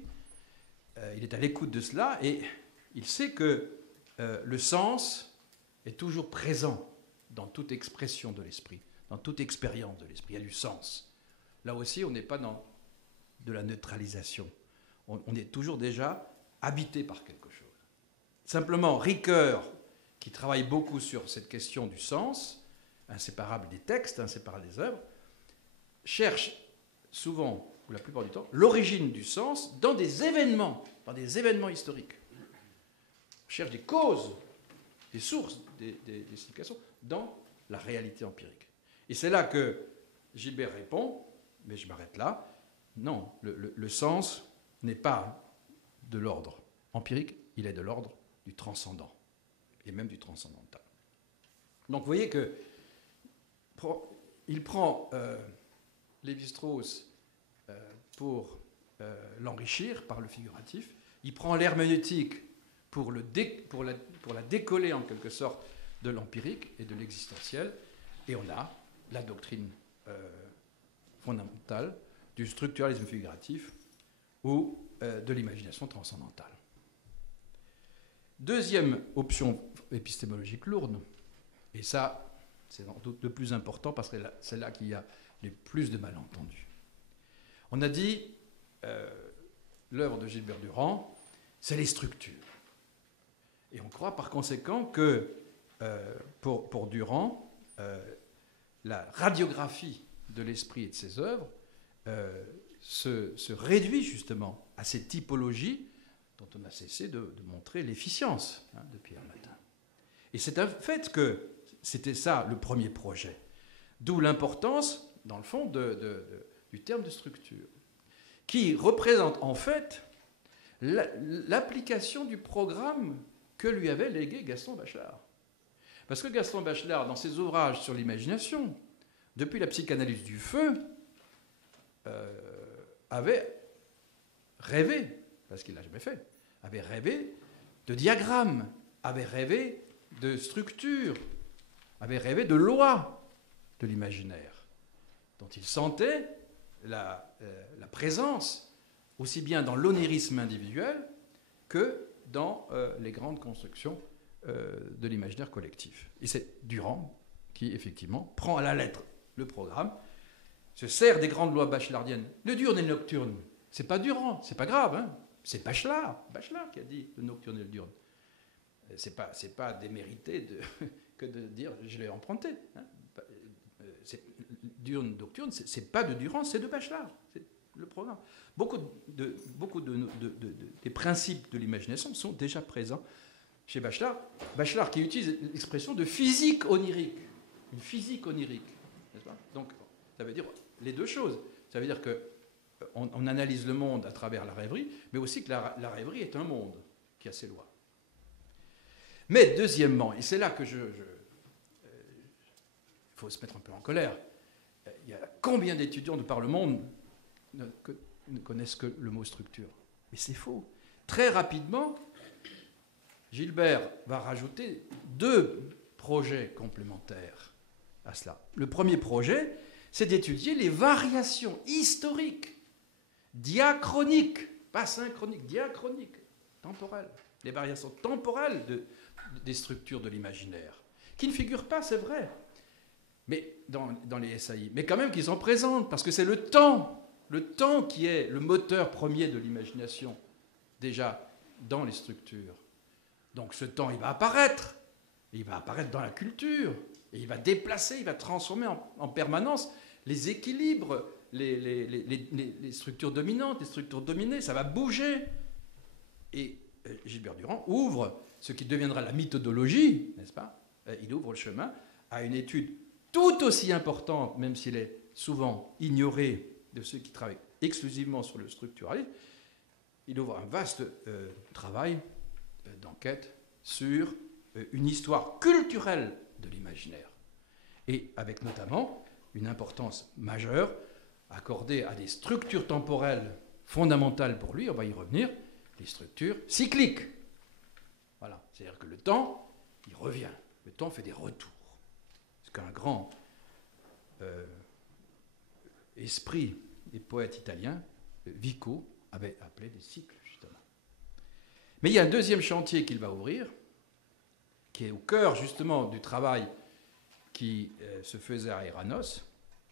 Il est à l'écoute de cela et il sait que le sens est toujours présent dans toute expression de l'esprit, dans toute expérience de l'esprit. Il y a du sens. Là aussi, on n'est pas dans de la neutralisation. On est toujours déjà habité par quelque chose. Simplement, Ricoeur, qui travaille beaucoup sur cette question du sens, inséparable des textes, inséparable des œuvres, cherche souvent, ou la plupart du temps, l'origine du sens dans des événements historiques. On cherche des causes, des sources, des explications dans la réalité empirique. Et c'est là que Gilbert répond, mais je m'arrête là, non, le sens n'est pas de l'ordre empirique, il est de l'ordre du transcendant, et même du transcendantal. Donc vous voyez que il prend Lévi-Strauss pour l'enrichir par le figuratif, il prend l'herméneutique pour la décoller en quelque sorte de l'empirique et de l'existentiel, et on a la doctrine fondamentale du structuralisme figuratif ou de l'imagination transcendantale. Deuxième option épistémologique lourde, et ça, c'est sans doute le plus important parce que c'est là qu'il y a le plus de malentendus. On a dit, l'œuvre de Gilbert Durand, c'est les structures. Et on croit par conséquent que pour Durand, la radiographie de l'esprit et de ses œuvres se réduit justement à ces typologies dont on a cessé de montrer l'efficience depuis un matin. Et c'est un fait que c'était ça le premier projet. D'où l'importance, dans le fond, du terme de structure, qui représente en fait l'application du programme que lui avait légué Gaston Bachelard. Parce que Gaston Bachelard, dans ses ouvrages sur l'imagination, depuis la psychanalyse du feu, avait rêvé, parce qu'il ne l'a jamais fait, avait rêvé de diagrammes, avait rêvé de structures, avait rêvé de lois de l'imaginaire, dont il sentait la présence, aussi bien dans l'onérisme individuel que dans les grandes constructions de l'imaginaire collectif. Et c'est Durand qui, effectivement, prend à la lettre le programme, se sert des grandes lois bachelardiennes. Le diurne et le nocturne, c'est pas Durand, c'est pas grave, hein. C'est Bachelard qui a dit le nocturne et le diurne. C'est pas démérité que de dire je l'ai emprunté. Hein. Diurne, nocturne, c'est pas de Durand, c'est de Bachelard. C'est le programme. Beaucoup des principes de l'imagination sont déjà présents chez Bachelard. Bachelard qui utilise l'expression de physique onirique. Une physique onirique. N'est-ce pas ? Donc, ça veut dire les deux choses. Ça veut dire qu'on analyse le monde à travers la rêverie, mais aussi que la rêverie est un monde qui a ses lois. Mais deuxièmement, et c'est là que il faut se mettre un peu en colère, il y a combien d'étudiants de par le monde ne connaissent que le mot structure. Mais c'est faux. Très rapidement, Gilbert va rajouter 2 projets complémentaires à cela. Le premier projet, c'est d'étudier les variations historiques, diachroniques, pas synchroniques, diachroniques, temporelles, les variations temporelles des structures de l'imaginaire, qui ne figurent pas, c'est vrai, mais dans les SAI, mais quand même qui sont présentes, parce que c'est le temps qui est le moteur premier de l'imagination, déjà dans les structures. Donc ce temps, il va apparaître dans la culture, et il va déplacer, il va transformer en permanence les équilibres, les structures dominantes, les structures dominées, ça va bouger. Et Gilbert Durand ouvre ce qui deviendra la mythodologie, n'est-ce pas ? Il ouvre le chemin à une étude tout aussi importante, même s'il est souvent ignoré de ceux qui travaillent exclusivement sur le structuralisme. Il ouvre un vaste travail d'enquête sur une histoire culturelle de l'imaginaire, et avec notamment une importance majeure accordée à des structures temporelles fondamentales pour lui, on va y revenir, les structures cycliques. Voilà, c'est-à-dire que le temps, il revient, le temps fait des retours. Ce qu'un grand esprit et poète italien, Vico, avait appelé des cycles, justement. Mais il y a un deuxième chantier qu'il va ouvrir, qui est au cœur, justement, du travail qui se faisait à Eranos,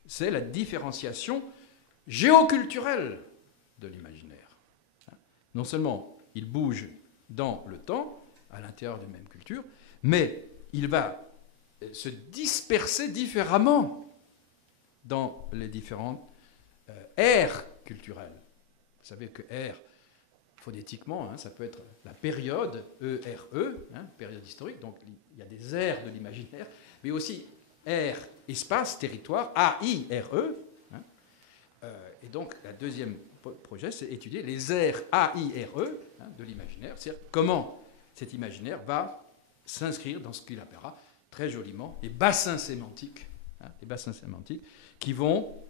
c'est la différenciation géoculturelle de l'imaginaire. Non seulement il bouge dans le temps, à l'intérieur d'une même culture, mais il va se disperser différemment dans les différentes aires culturelles. Vous savez que aire, phonétiquement, ça peut être la période, E-R-E, période historique, donc il y a des aires de l'imaginaire, mais aussi aire, espace, territoire, A-I-R-E. Et donc, le deuxième projet, c'est étudier les aires A-I-R-E de l'imaginaire, c'est-à-dire comment cet imaginaire va s'inscrire dans ce qu'il appellera très joliment les bassins sémantiques, qui vont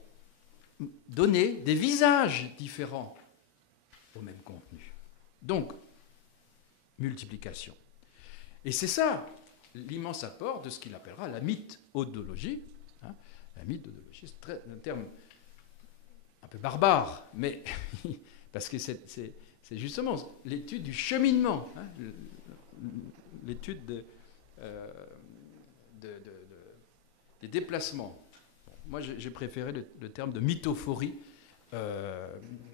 donner des visages différents au même contenu. Donc, multiplication. Et c'est ça l'immense apport de ce qu'il appellera la mythodologie. La mythodologie, c'est un terme un peu barbare, mais parce que c'est justement l'étude du cheminement, l'étude des déplacements. Bon, moi, j'ai préféré le terme de mythophorie,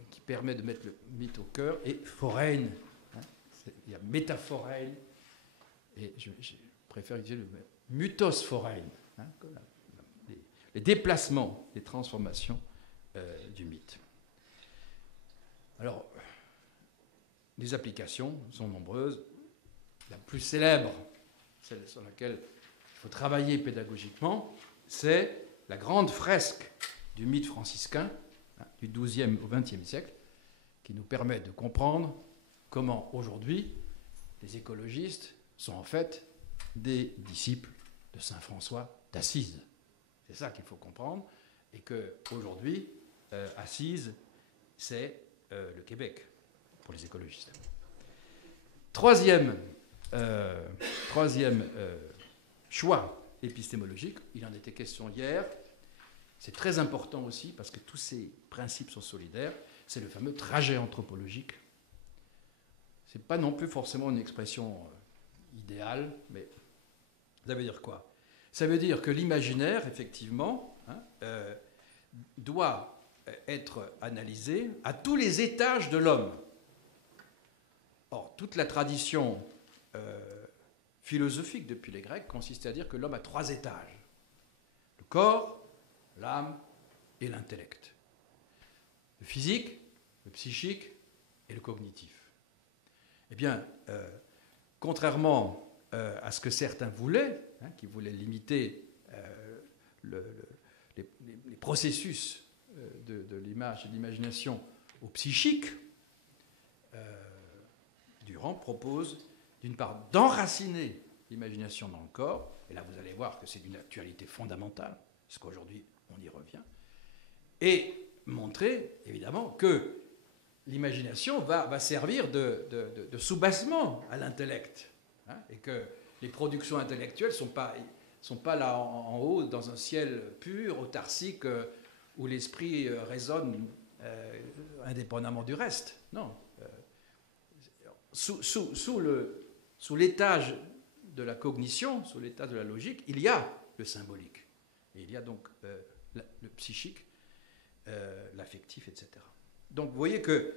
qui permet de mettre le mythe au cœur, et foreign. Il y a métaphorein, et je préfère utiliser le mythos foreign, hein, les déplacements, les transformations du mythe. Alors, les applications sont nombreuses. La plus célèbre, celle sur laquelle il faut travailler pédagogiquement, c'est la grande fresque du mythe franciscain, hein, du XIIe au XXe siècle, qui nous permet de comprendre comment aujourd'hui les écologistes sont en fait des disciples de saint François d'Assise. C'est ça qu'il faut comprendre, et qu'aujourd'hui, Assise, c'est le Québec pour les écologistes. Troisième choix épistémologique, il en était question hier, c'est très important aussi parce que tous ces principes sont solidaires, c'est le fameux trajet anthropologique. Ce n'est pas non plus forcément une expression idéale, mais ça veut dire quoi? Ça veut dire que l'imaginaire, effectivement, hein, doit être analysé à tous les étages de l'homme. Or, toute la tradition philosophique depuis les Grecs consistait à dire que l'homme a 3 étages. Le corps, l'âme et l'intellect. Le physique, le psychique et le cognitif. Eh bien, contrairement à ce que certains voulaient, hein, qui voulaient limiter les processus de l'image et de l'imagination au psychique, Durand propose, d'une part, d'enraciner l'imagination dans le corps, et là vous allez voir que c'est d'une actualité fondamentale, parce qu'aujourd'hui on y revient, et montrer évidemment que l'imagination va servir de soubassement à l'intellect, hein, et que les productions intellectuelles ne sont pas là en haut, dans un ciel pur, autarcique, où l'esprit résonne indépendamment du reste. Non. Sous l'étage de la cognition, sous l'étage de la logique, il y a le symbolique. Et il y a donc le psychique, l'affectif, etc. Donc vous voyez que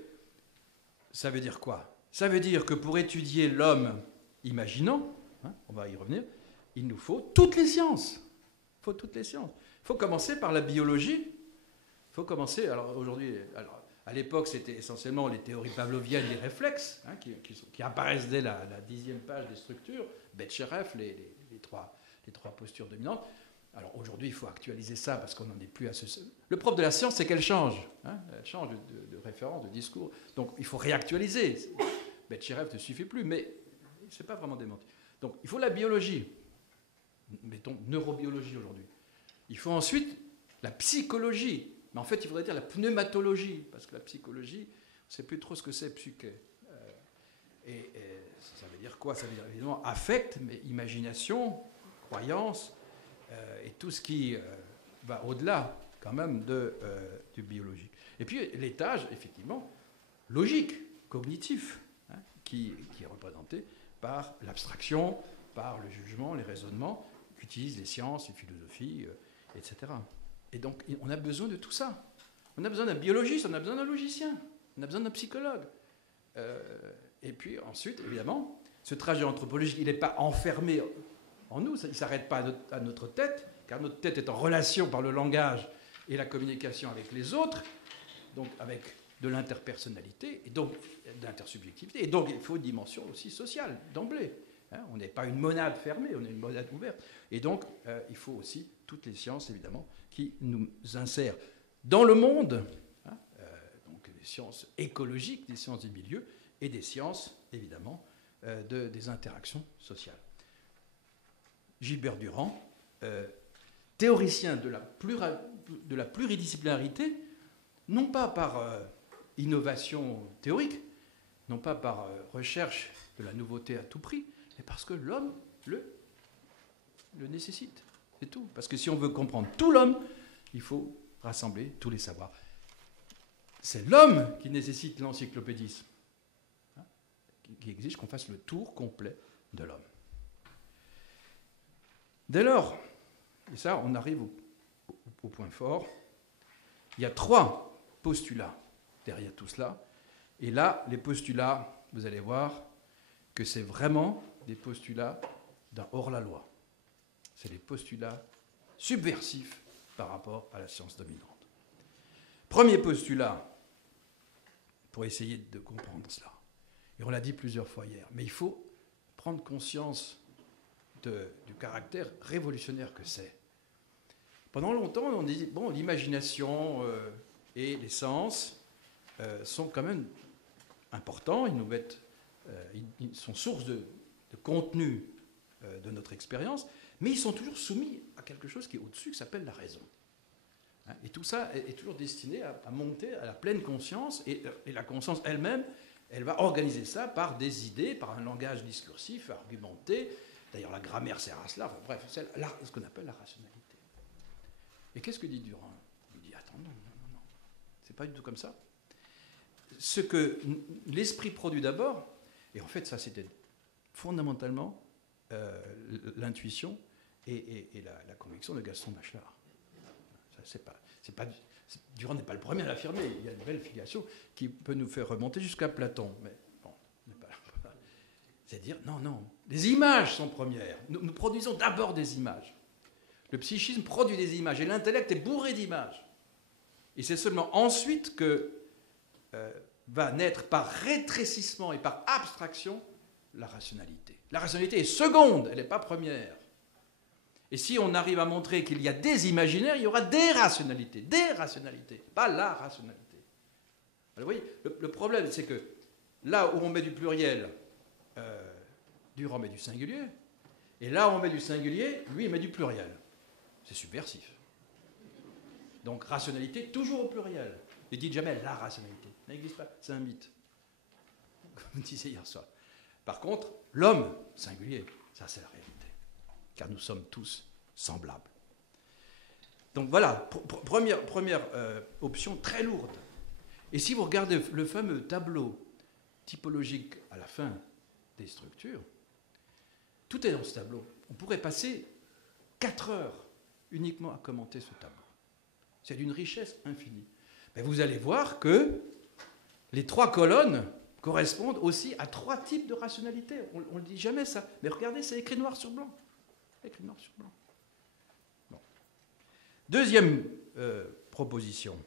ça veut dire quoi? Ça veut dire que pour étudier l'homme imaginant, hein, on va y revenir, il nous faut toutes les sciences. Il faut toutes les sciences. Il faut commencer par la biologie. Il faut commencer, alors aujourd'hui, à l'époque c'était essentiellement les théories pavloviennes, les réflexes, hein, qui apparaissent dès la 10e page des structures, Betchereff, les trois postures dominantes. Alors aujourd'hui, il faut actualiser ça parce qu'on n'en est plus à ce... Le propre de la science, c'est qu'elle change. Hein, elle change de référence, de discours. Donc il faut réactualiser. Betchereff ne suffit plus, mais ce n'est pas vraiment démenti. Donc il faut la biologie. Mettons neurobiologie aujourd'hui. Il faut ensuite la psychologie. Mais en fait, il faudrait dire la pneumatologie, parce que la psychologie, on ne sait plus trop ce que c'est, psyché. Et ça veut dire quoi? Ça veut dire évidemment affect, mais imagination, croyance, et tout ce qui va au-delà quand même du biologique. Et puis l'étage, effectivement, logique, cognitif, hein, qui est représenté par l'abstraction, par le jugement, les raisonnements qu'utilisent les sciences, les philosophies, etc. Et donc, on a besoin de tout ça. On a besoin d'un biologiste, on a besoin d'un logicien, on a besoin d'un psychologue. Et puis ensuite, évidemment, ce trajet anthropologique, il n'est pas enfermé en nous, il ne s'arrête pas à notre tête, car notre tête est en relation par le langage et la communication avec les autres, donc avec de l'interpersonnalité, et donc de l'intersubjectivité. Et donc, il faut une dimension aussi sociale, d'emblée. Hein, on n'est pas une monade fermée, on est une monade ouverte. Et donc, il faut aussi toutes les sciences, évidemment, qui nous insèrent dans le monde, hein, donc des sciences écologiques, des sciences du milieu, et des sciences, évidemment, des interactions sociales. Gilbert Durand, théoricien de la pluridisciplinarité, non pas par innovation théorique, non pas par recherche de la nouveauté à tout prix, mais parce que l'homme le nécessite. C'est tout. Parce que si on veut comprendre tout l'homme, il faut rassembler tous les savoirs. C'est l'homme qui nécessite l'encyclopédisme, hein, qui exige qu'on fasse le tour complet de l'homme. Dès lors, et ça, on arrive au point fort, il y a 3 postulats derrière tout cela. Et là, les postulats, vous allez voir que c'est vraiment des postulats d'un hors-la-loi. C'est les postulats subversifs par rapport à la science dominante. Premier postulat, pour essayer de comprendre cela. Et on l'a dit plusieurs fois hier, mais il faut prendre conscience du caractère révolutionnaire que c'est. Pendant longtemps, on dit, bon, l'imagination et les sens sont quand même importants, ils sont source de contenu de notre expérience, mais ils sont toujours soumis à quelque chose qui est au-dessus, qui s'appelle la raison. Et tout ça est toujours destiné à monter à la pleine conscience, et la conscience elle-même, elle va organiser ça par des idées, par un langage discursif, argumenté. D'ailleurs, la grammaire sert à cela. Enfin, bref, c'est ce qu'on appelle la rationalité. Et qu'est-ce que dit Durand? Il dit, attends, non, c'est pas du tout comme ça. Ce que l'esprit produit d'abord, et en fait, ça c'était fondamentalement l'intuition et la conviction de Gaston Bachelard. Durand n'est pas le premier à l'affirmer. Il y a une belle filiation qui peut nous faire remonter jusqu'à Platon. Mais bon, c'est-à-dire, non, les images sont premières. Nous produisons d'abord des images. Le psychisme produit des images et l'intellect est bourré d'images. Et c'est seulement ensuite que va naître par rétrécissement et par abstraction la rationalité. La rationalité est seconde, elle n'est pas première. Et si on arrive à montrer qu'il y a des imaginaires, il y aura des rationalités, pas la rationalité. Alors, vous voyez, le problème, c'est que là où on met du pluriel, Durand met du singulier, et là où on met du singulier, lui, il met du pluriel. C'est subversif. Donc, rationalité, toujours au pluriel. Ne dites jamais la rationalité. Ça n'existe pas, c'est un mythe. Comme vous disiez hier soir. Par contre, l'homme, singulier, ça c'est la réalité. Car nous sommes tous semblables. Donc voilà, première option très lourde. Et si vous regardez le fameux tableau typologique à la fin des structures, tout est dans ce tableau. On pourrait passer 4 heures uniquement à commenter ce tableau. C'est d'une richesse infinie. Mais vous allez voir que les 3 colonnes correspondent aussi à 3 types de rationalité. On ne dit jamais ça. Mais regardez, c'est écrit noir sur blanc. Écrit noir sur blanc. Bon. Deuxième proposition.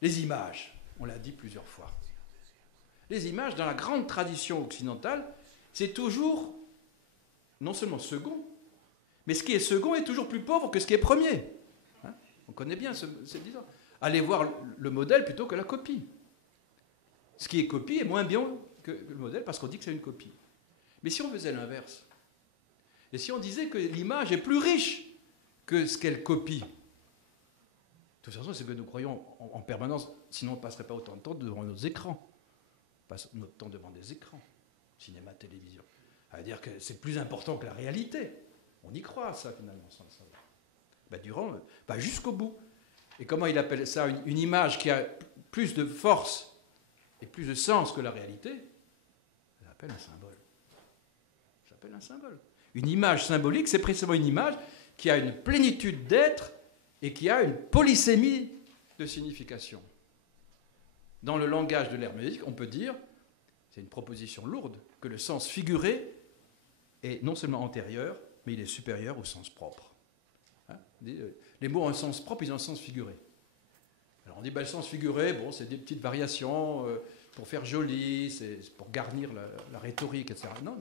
Les images. On l'a dit plusieurs fois. Les images, dans la grande tradition occidentale, c'est toujours non seulement second, mais ce qui est second est toujours plus pauvre que ce qui est premier. Hein? On connaît bien cette disant. Allez voir le modèle plutôt que la copie. Ce qui est copie est moins bien que le modèle parce qu'on dit que c'est une copie. Mais si on faisait l'inverse, et si on disait que l'image est plus riche que ce qu'elle copie, de toute façon, c'est que nous croyons en permanence, sinon on ne passerait pas autant de temps devant nos écrans. On passe notre temps devant des écrans, cinéma, télévision. Ça veut dire que c'est plus important que la réalité. On y croit, ça, finalement, sans le savoir. Durand va jusqu'au bout. Et comment il appelle ça une image qui a plus de force et plus de sens que la réalité? Ça s'appelle un symbole. Ça s'appelle un symbole. Une image symbolique, c'est précisément une image qui a une plénitude d'être et qui a une polysémie de signification. Dans le langage de l'herméneutique, on peut dire, c'est une proposition lourde, que le sens figuré est non seulement antérieur, mais il est supérieur au sens propre. Hein? Les mots ont un sens propre, ils ont un sens figuré. Alors on dit, le sens figuré, bon, c'est des petites variations pour faire joli, c'est pour garnir la rhétorique, etc. Non.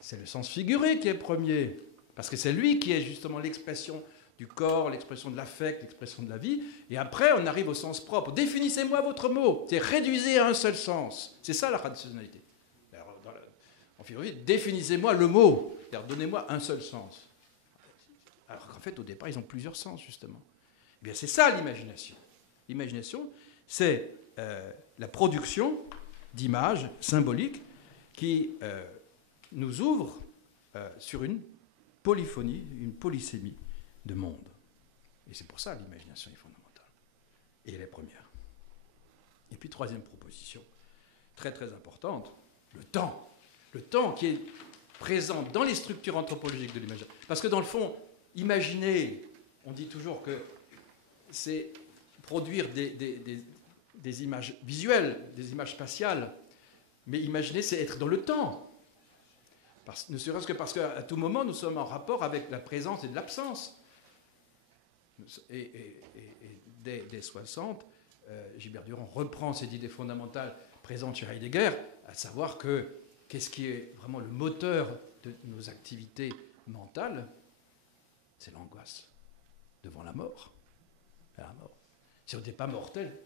C'est le sens figuré qui est premier, parce que c'est lui qui est justement l'expression du corps, l'expression de l'affect, l'expression de la vie, et après on arrive au sens propre. Définissez-moi votre mot, c'est réduisez à un seul sens. C'est ça la rationnalité. En philosophie, définissez-moi le mot, c'est-à-dire donnez-moi un seul sens. Alors qu'en fait, au départ, ils ont plusieurs sens, justement. Eh bien, c'est ça l'imagination. L'imagination, c'est la production d'images symboliques qui nous ouvre sur une polyphonie, une polysémie de monde. Et c'est pour ça que l'imagination est fondamentale. Et elle est première. Et puis, troisième proposition, très très importante, le temps. Le temps qui est présent dans les structures anthropologiques de l'imagination. Parce que dans le fond, imaginer, on dit toujours que c'est produire des images visuelles, des images spatiales, mais imaginer, c'est être dans le temps. Ne serait-ce que parce qu'à tout moment, nous sommes en rapport avec la présence et de l'absence. Et dès 60, Gilbert Durand reprend cette idée fondamentale présente chez Heidegger, à savoir que qu'est-ce qui est vraiment le moteur de nos activités mentales? C'est l'angoisse devant la mort. La mort. Si on n'était pas mortel,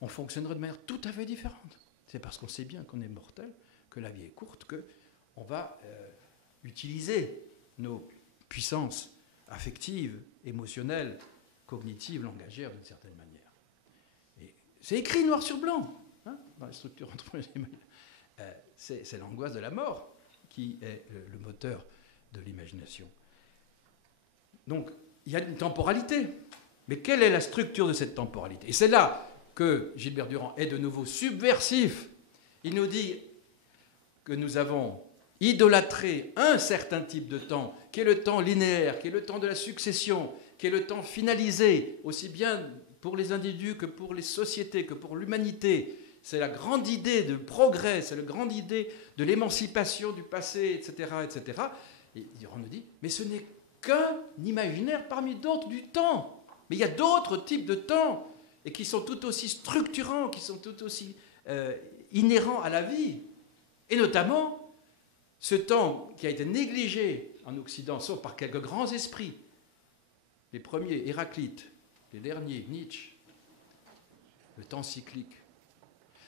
on fonctionnerait de manière tout à fait différente. C'est parce qu'on sait bien qu'on est mortel, que la vie est courte, qu'on va utiliser nos puissances affectives, émotionnelles, cognitives, langagières d'une certaine manière. Et c'est écrit noir sur blanc dans les structures anthropologiques. C'est l'angoisse de la mort qui est le moteur de l'imagination. Donc, il y a une temporalité. Mais quelle est la structure de cette temporalité? Et c'est là que Gilbert Durand est de nouveau subversif. Il nous dit que nous avons idolâtré un certain type de temps, qui est le temps linéaire, qui est le temps de la succession, qui est le temps finalisé, aussi bien pour les individus que pour les sociétés, que pour l'humanité. C'est la grande idée de progrès, c'est la grande idée de l'émancipation du passé, etc., etc. Et Durand nous dit, mais ce n'est qu'un imaginaire parmi d'autres du temps. Mais il y a d'autres types de temps, et qui sont tout aussi structurants, qui sont tout aussi inhérents à la vie. Et notamment, ce temps qui a été négligé en Occident, sauf par quelques grands esprits, les premiers, Héraclite, les derniers, Nietzsche, le temps cyclique.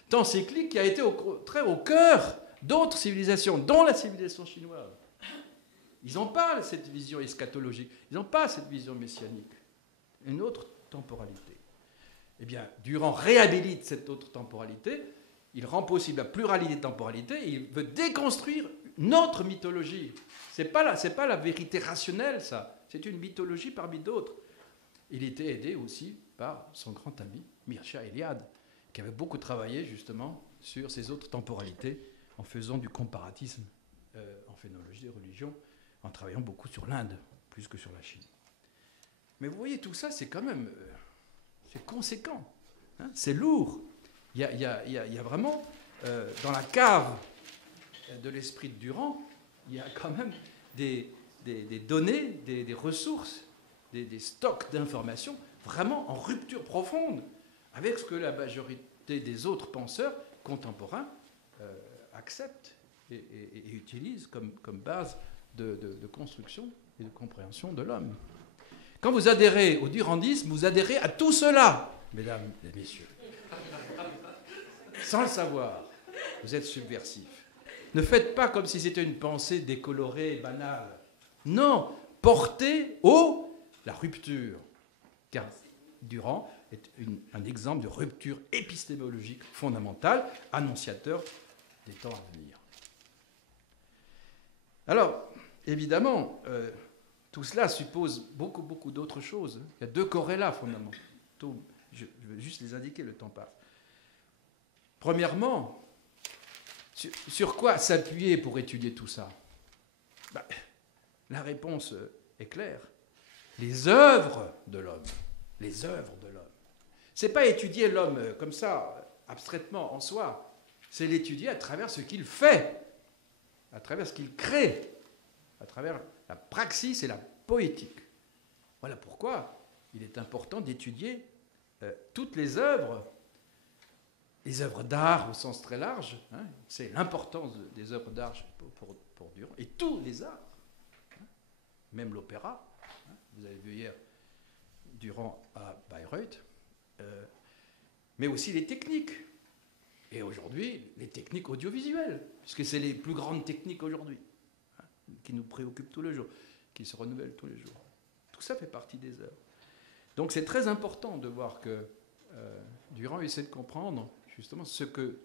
Temps cyclique qui a été très au cœur d'autres civilisations, dont la civilisation chinoise. Ils n'ont pas cette vision eschatologique, ils n'ont pas cette vision messianique. Une autre temporalité. Eh bien, Durand réhabilite cette autre temporalité, il rend possible la pluralité de temporalité, et il veut déconstruire notre mythologie. C'est pas la vérité rationnelle, ça. C'est une mythologie parmi d'autres. Il était aidé aussi par son grand ami, Mircea Eliade, qui avait beaucoup travaillé justement sur ces autres temporalités en faisant du comparatisme en phénoménologie des religions, en travaillant beaucoup sur l'Inde, plus que sur la Chine. Mais vous voyez, tout ça, c'est quand même c'est conséquent, c'est lourd. Il y a vraiment, dans la cave de l'esprit de Durand, il y a quand même des données, des ressources, des stocks d'informations vraiment en rupture profonde avec ce que la majorité des autres penseurs contemporains acceptent et utilisent comme base de construction et de compréhension de l'homme. Quand vous adhérez au durandisme, vous adhérez à tout cela, mesdames et messieurs. Sans le savoir, vous êtes subversif. Ne faites pas comme si c'était une pensée décolorée et banale. Non, portez la rupture. Car Durand est un exemple de rupture épistémologique fondamentale, annonciateur des temps à venir. Alors, évidemment, tout cela suppose beaucoup d'autres choses. Il y a deux corrélats fondamentaux. Je veux juste les indiquer, le temps passe. Premièrement, sur quoi s'appuyer pour étudier tout ça? La réponse est claire. Les œuvres de l'homme. Les œuvres de l'homme. Ce n'est pas étudier l'homme comme ça, abstraitement, en soi. C'est l'étudier à travers ce qu'il fait, à travers ce qu'il crée, à travers la praxis et la poétique. Voilà pourquoi il est important d'étudier toutes les œuvres d'art au sens très large. C'est l'importance des œuvres d'art pour Durand, et tous les arts, même l'opéra. Vous avez vu hier Durand à Bayreuth, mais aussi les techniques. Et aujourd'hui, les techniques audiovisuelles, puisque c'est les plus grandes techniques aujourd'hui, qui nous préoccupent tous les jours, qui se renouvellent tous les jours. Tout ça fait partie des œuvres. Donc c'est très important de voir que Durand essaie de comprendre justement ce que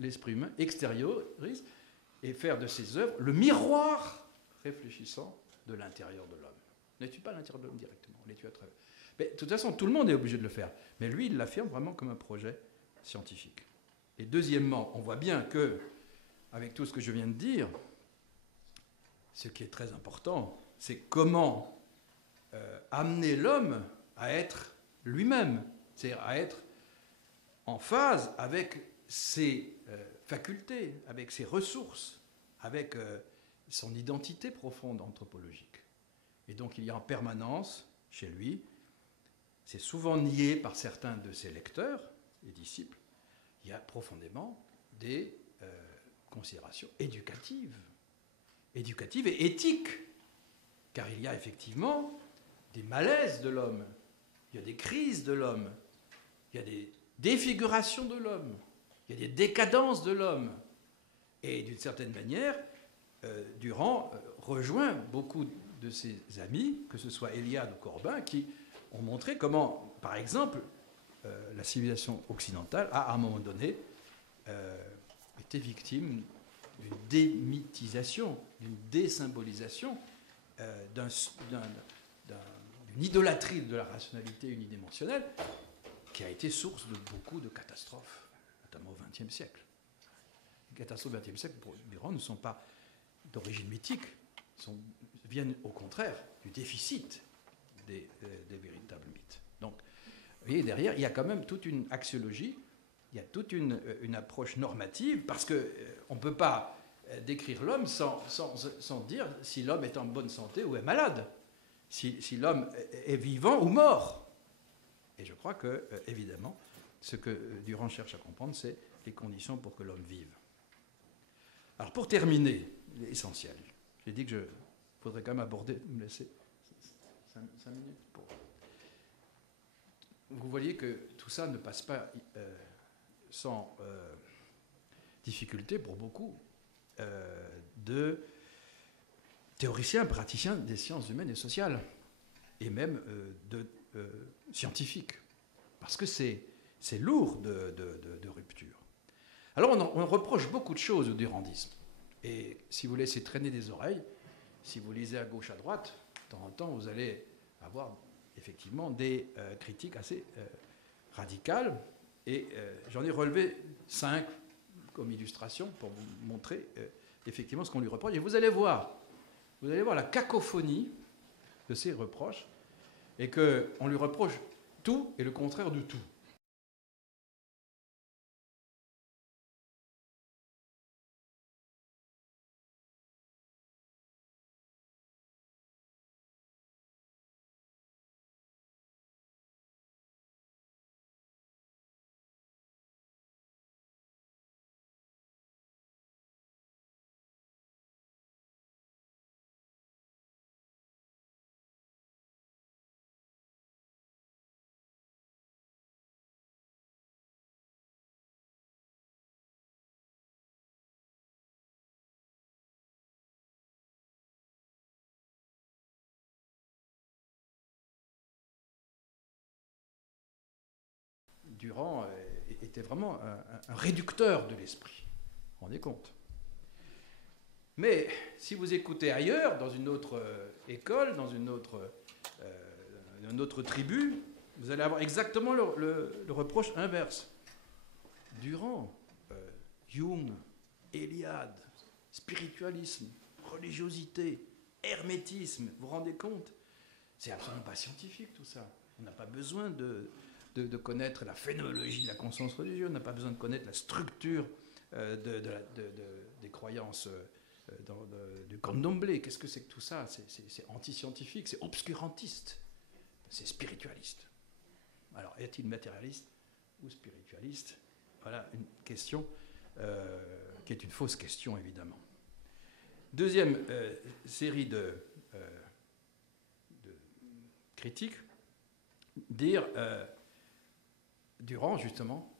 l'esprit humain extériorise et faire de ses œuvres le miroir réfléchissant de l'intérieur de l'homme. On n'étudie pas l'intérieur de l'homme directement, on l'étudie à travers. Mais de toute façon, tout le monde est obligé de le faire. Mais lui, il l'affirme vraiment comme un projet scientifique. Et deuxièmement, on voit bien que, avec tout ce que je viens de dire, ce qui est très important, c'est comment amener l'homme à être lui-même, c'est-à-dire à être en phase avec ses facultés, avec ses ressources, avec son identité profonde anthropologique. Et donc il y a en permanence, chez lui, c'est souvent nié par certains de ses lecteurs et disciples, il y a profondément des considérations éducatives et éthiques, car il y a effectivement des malaises de l'homme, il y a des crises de l'homme, il y a des défigurations de l'homme, il y a des décadences de l'homme. Et d'une certaine manière, Durand rejoint beaucoup de ses amis, que ce soit Eliade ou Corbin, qui ont montré comment, par exemple, la civilisation occidentale a, à un moment donné, été victime d'une démythisation, d'une désymbolisation, d'une idolâtrie de la rationalité unidimensionnelle qui a été source de beaucoup de catastrophes, notamment au XXe siècle. Les catastrophes du XXe siècle, pour Durand, ne sont pas d'origine mythique, viennent au contraire du déficit des véritables mythes. Donc, vous voyez, derrière, il y a quand même toute une axiologie, il y a toute une approche normative, parce qu'on ne peut pas décrire l'homme sans dire si l'homme est en bonne santé ou est malade, si l'homme est vivant ou mort. Et je crois que, évidemment, ce que Durand cherche à comprendre, c'est les conditions pour que l'homme vive. Alors, pour terminer, l'essentiel, j'ai dit que faudrait quand même aborder, me laisser 5 minutes pour... Vous voyez que tout ça ne passe pas sans difficulté pour beaucoup de théoriciens, praticiens des sciences humaines et sociales, et même de scientifiques, parce que c'est lourd de rupture. Alors on reproche beaucoup de choses au durandisme, et si vous laissez traîner des oreilles, si vous lisez à gauche, à droite, de temps en temps, vous allez avoir effectivement des critiques assez radicales, et j'en ai relevé 5 comme illustration pour vous montrer effectivement ce qu'on lui reproche, et vous allez voir la cacophonie de ces reproches, et qu'on lui reproche tout et le contraire de tout. Durand était vraiment un réducteur de l'esprit. Vous vous rendez compte? Mais si vous écoutez ailleurs, dans une autre école, dans une autre tribu, vous allez avoir exactement le reproche inverse. Durand, Hume, Eliade, spiritualisme, religiosité, hermétisme, vous vous rendez compte? C'est absolument pas scientifique tout ça. On n'a pas besoin de connaître la phénoménologie de la conscience religieuse, on n'a pas besoin de connaître la structure des croyances du candomblé. Qu'est-ce que c'est que tout ça? C'est anti-scientifique, c'est obscurantiste, c'est spiritualiste. Alors, est-il matérialiste ou spiritualiste? Voilà une question qui est une fausse question, évidemment. Deuxième série de critiques, dire Durand, justement,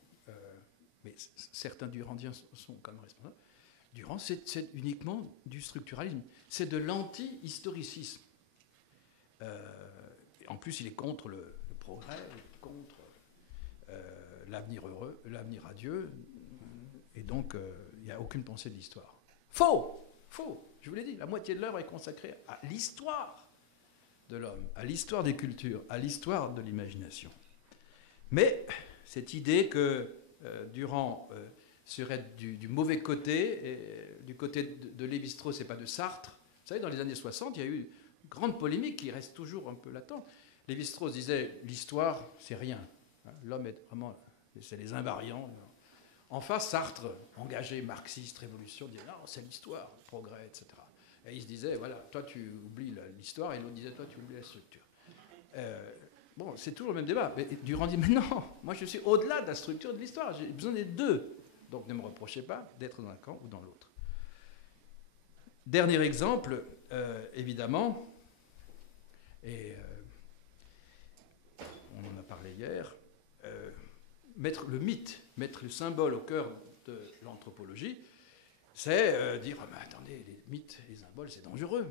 mais certains durandiens sont quand même responsables, Durand, c'est uniquement du structuralisme, c'est de l'anti-historicisme. En plus, il est contre le progrès, contre l'avenir heureux, l'avenir radieux, et donc il n'y a aucune pensée de l'histoire. Faux! Je vous l'ai dit, la moitié de l'œuvre est consacrée à l'histoire de l'homme, à l'histoire des cultures, à l'histoire de l'imagination. Mais cette idée que Durand serait du mauvais côté, et du côté de Lévi-Strauss et pas de Sartre, vous savez, dans les années 60, il y a eu une grande polémique qui reste toujours un peu latente. Lévi-Strauss disait l'histoire, c'est rien. L'homme est vraiment, c'est les invariants. En face, Sartre, engagé marxiste, révolution, disait non, c'est l'histoire, le progrès, etc. Et il se disait, voilà, toi tu oublies l'histoire, et l'autre disait, toi tu oublies la structure. Bon, c'est toujours le même débat. Mais Durand dit, mais non, moi je suis au-delà de la structure de l'histoire, j'ai besoin des deux. Donc ne me reprochez pas d'être dans un camp ou dans l'autre. Dernier exemple, évidemment, et on en a parlé hier, mettre le mythe, mettre le symbole au cœur de l'anthropologie, c'est dire, ah ben attendez, les mythes, les symboles, c'est dangereux.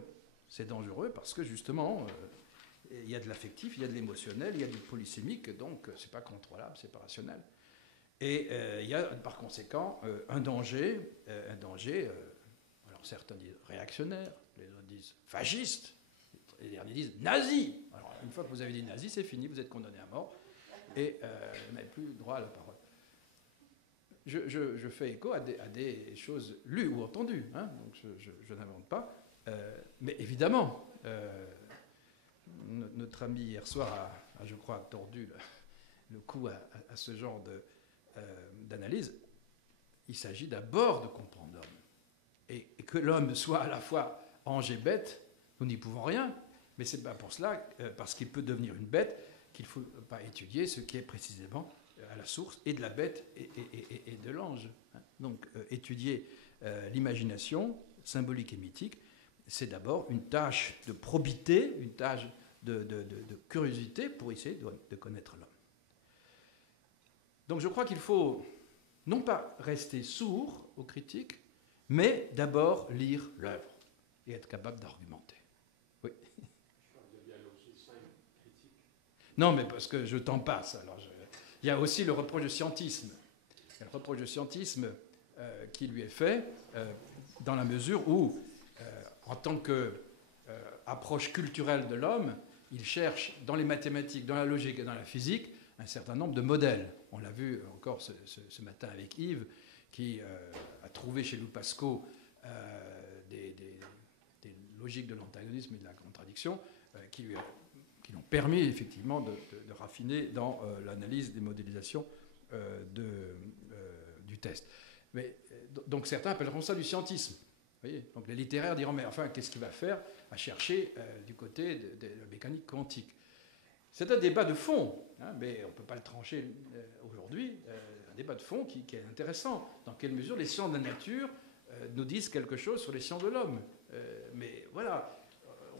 C'est dangereux parce que justement, il y a de l'affectif, il y a de l'émotionnel, il y a du polysémique, donc c'est pas contrôlable, c'est pas rationnel. Et il y a par conséquent un danger, alors certains disent réactionnaire, les autres disent fasciste, les derniers disent nazi. Alors une fois que vous avez dit nazi, c'est fini, vous êtes condamné à mort et vous n'avez plus droit à la parole. Je fais écho à des choses lues ou entendues, hein, donc je n'invente pas. Mais évidemment, notre ami hier soir a, je crois, tordu le cou à ce genre d'analyse. Il s'agit d'abord de comprendre l'homme. Et que l'homme soit à la fois ange et bête, nous n'y pouvons rien. Mais ce n'est pas pour cela, parce qu'il peut devenir une bête, qu'il ne faut pas étudier ce qui est précisément à la source et de la bête et de l'ange. Donc étudier l'imagination symbolique et mythique, c'est d'abord une tâche de probité, une tâche de curiosité pour essayer de connaître l'homme. Donc je crois qu'il faut non pas rester sourd aux critiques, mais d'abord lire l'œuvre et être capable d'argumenter. Oui. Non, mais parce que je t'en passe. Alors il y a aussi le reproche de scientisme. Il y a le reproche de scientisme qui lui est fait dans la mesure où, en tant qu'approche culturelle de l'homme, il cherche dans les mathématiques, dans la logique et dans la physique un certain nombre de modèles. On l'a vu encore ce matin avec Yves, qui a trouvé chez Louis Pascoe des logiques de l'antagonisme et de la contradiction qui l'ont permis effectivement de raffiner dans l'analyse des modélisations du test. Mais, donc certains appelleront ça du scientisme. Vous voyez, donc les littéraires diront, mais enfin, qu'est-ce qu'il va faire à chercher du côté de la mécanique quantique? C'est un débat de fond, hein, mais on ne peut pas le trancher aujourd'hui. Un débat de fond qui est intéressant. Dans quelle mesure les sciences de la nature nous disent quelque chose sur les sciences de l'homme? Mais voilà,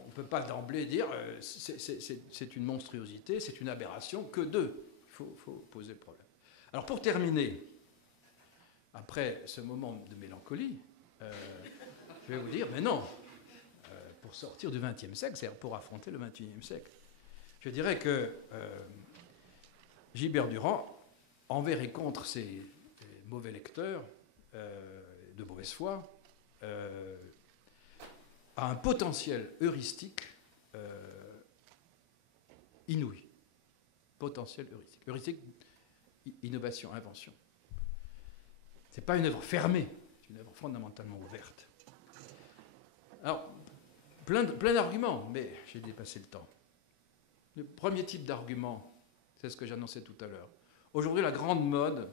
on ne peut pas d'emblée dire c'est une monstruosité, c'est une aberration, que deux. Il faut poser le problème. Alors pour terminer, après ce moment de mélancolie, je vais vous dire, mais non, pour sortir du XXe siècle, c'est pour affronter le XXIe siècle. Je dirais que Gilbert Durand, envers et contre ses mauvais lecteurs de mauvaise foi, a un potentiel heuristique inouï. Potentiel heuristique. Heuristique, innovation, invention. Ce n'est pas une œuvre fermée, c'est une œuvre fondamentalement ouverte. Alors, plein d'arguments, mais j'ai dépassé le temps. Le premier type d'argument, c'est ce que j'annonçais tout à l'heure. Aujourd'hui, la grande mode,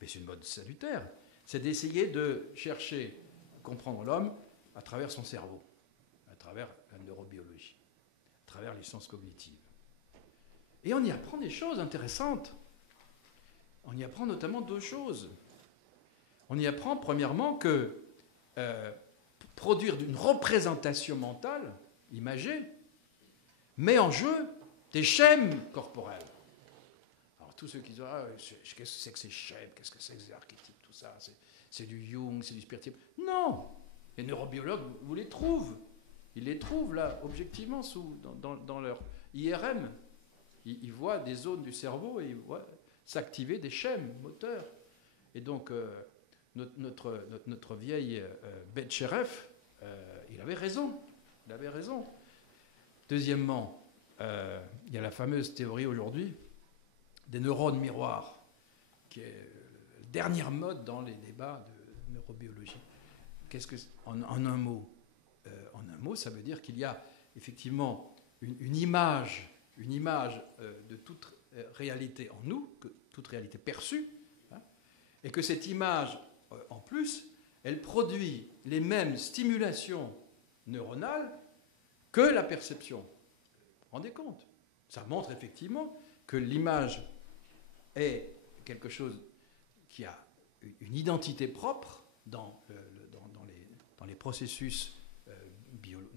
mais c'est une mode salutaire, c'est d'essayer de chercher à comprendre l'homme à travers son cerveau, à travers la neurobiologie, à travers les sciences cognitives. Et on y apprend des choses intéressantes. On y apprend notamment deux choses. On y apprend, premièrement, que produire une représentation mentale, imagée, met en jeu des schèmes corporels. Alors tous ceux qui disent qu'est-ce que c'est que ces schèmes, qu'est-ce que c'est que ces archétypes, tout ça, c'est du Jung, c'est du spiritisme. Non, les neurobiologues vous les trouvent. Ils les trouvent là, objectivement, dans leur IRM. Ils voient des zones du cerveau et ils voient s'activer des schèmes moteurs. Et donc notre vieil Betcheref, il avait raison. Il avait raison. Deuxièmement, il y a la fameuse théorie aujourd'hui des neurones miroirs, qui est la dernière mode dans les débats de neurobiologie. Qu'est-ce que en un mot, ça veut dire qu'il y a effectivement une image de toute réalité en nous, toute réalité perçue, hein, et que cette image, en plus, elle produit les mêmes stimulations neuronale que la perception. Vous vous rendez compte? Ça montre effectivement que l'image est quelque chose qui a une identité propre dans les processus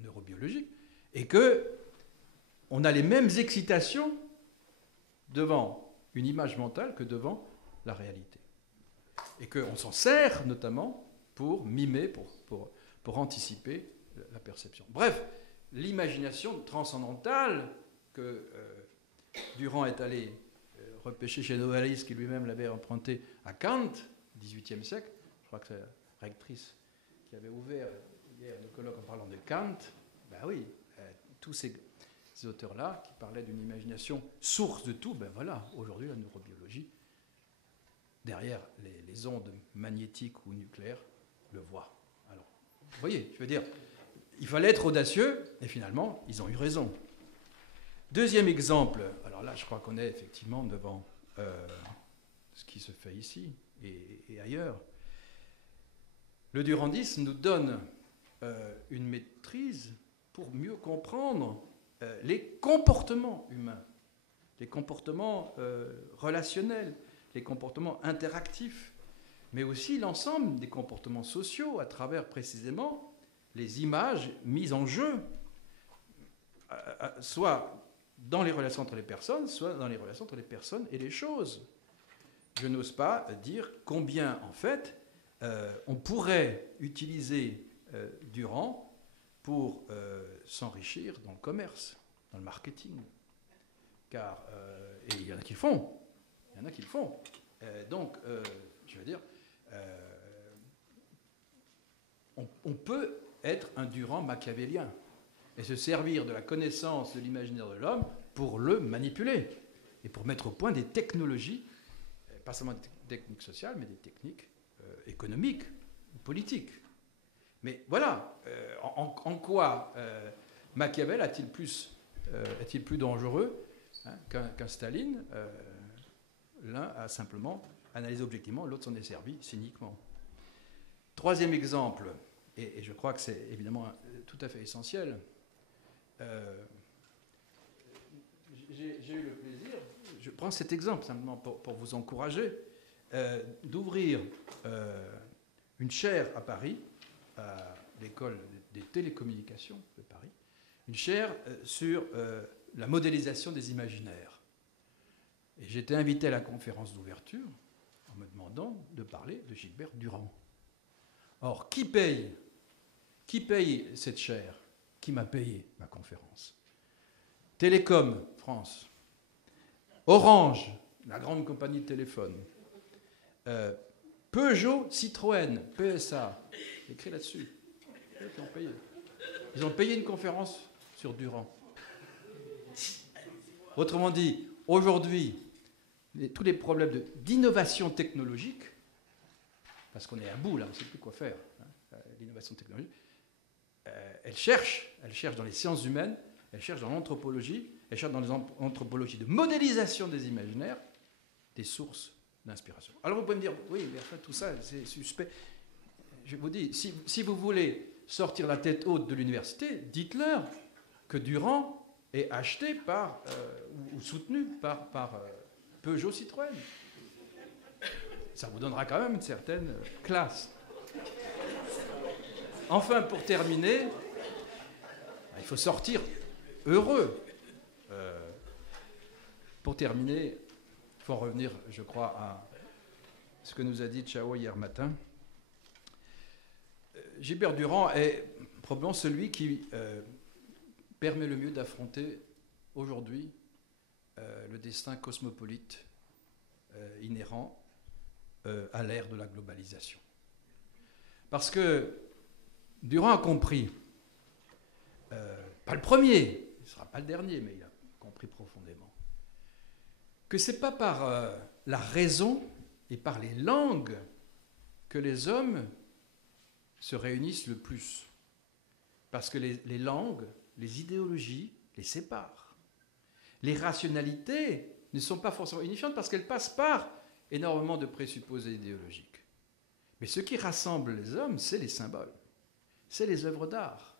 neurobiologiques et qu'on a les mêmes excitations devant une image mentale que devant la réalité. Et qu'on s'en sert notamment pour mimer, pour anticiper la perception. Bref, l'imagination transcendantale que Durand est allé repêcher chez Novalis, qui lui-même l'avait emprunté à Kant, XVIIIe siècle. Je crois que c'est la rectrice qui avait ouvert hier le colloque en parlant de Kant. Ben oui, tous ces auteurs-là qui parlaient d'une imagination source de tout, ben voilà, aujourd'hui la neurobiologie, derrière les ondes magnétiques ou nucléaires, le voit. Alors, vous voyez, je veux dire, il fallait être audacieux, et finalement, ils ont eu raison. Deuxième exemple, alors là, je crois qu'on est effectivement devant ce qui se fait ici et ailleurs. Le durandisme nous donne une maîtrise pour mieux comprendre les comportements humains, les comportements relationnels, les comportements interactifs, mais aussi l'ensemble des comportements sociaux à travers précisément les images mises en jeu, soit dans les relations entre les personnes, soit dans les relations entre les personnes et les choses. Je n'ose pas dire combien, en fait, on pourrait utiliser Durand pour s'enrichir dans le commerce, dans le marketing. Car, et il y en a qui le font. Il y en a qui le font. Donc, je veux dire, on peut être un Durand machiavélien et se servir de la connaissance de l'imaginaire de l'homme pour le manipuler et pour mettre au point des technologies, pas seulement des techniques sociales, mais des techniques économiques, politiques. Mais voilà, en quoi Machiavel est-il plus dangereux qu'un Staline? L'un a simplement analysé objectivement, l'autre s'en est servi cyniquement. Troisième exemple, et je crois que c'est évidemment tout à fait essentiel, j'ai eu le plaisir, je prends cet exemple simplement pour vous encourager, d'ouvrir une chaire à Paris, à l'école des télécommunications de Paris, une chaire sur la modélisation des imaginaires. Et j'étais invité à la conférence d'ouverture en me demandant de parler de Gilbert Durand. Or, qui paye cette chaire? Qui m'a payé ma conférence? Télécom France, Orange, la grande compagnie de téléphone, Peugeot, Citroën, PSA, écrit là-dessus. Ils ont payé. Ils ont payé une conférence sur Durand. Autrement dit, aujourd'hui, tous les problèmes d'innovation technologique, parce qu'on est à bout là, on ne sait plus quoi faire, l'innovation technologique, elle cherche dans les sciences humaines, elle cherche dans l'anthropologie, elle cherche dans les anthropologies de modélisation des imaginaires, des sources d'inspiration. Alors vous pouvez me dire, oui, mais enfin, tout ça, c'est suspect. Je vous dis, si vous voulez sortir la tête haute de l'université, dites-leur que Durand est acheté par, ou soutenu par Peugeot Citroën. Ça vous donnera quand même une certaine classe. Enfin, pour terminer, il faut sortir heureux. Pour terminer, il faut en revenir, je crois, à ce que nous a dit Chao hier matin. Gilbert Durand est probablement celui qui permet le mieux d'affronter aujourd'hui le destin cosmopolite inhérent à l'ère de la globalisation. Parce que Durand a compris, pas le premier, il ne sera pas le dernier, mais il a compris profondément, que ce n'est pas par la raison et par les langues que les hommes se réunissent le plus. Parce que les langues, les idéologies les séparent. Les rationalités ne sont pas forcément unifiantes parce qu'elles passent par énormément de présupposés idéologiques. Mais ce qui rassemble les hommes, c'est les symboles, c'est les œuvres d'art.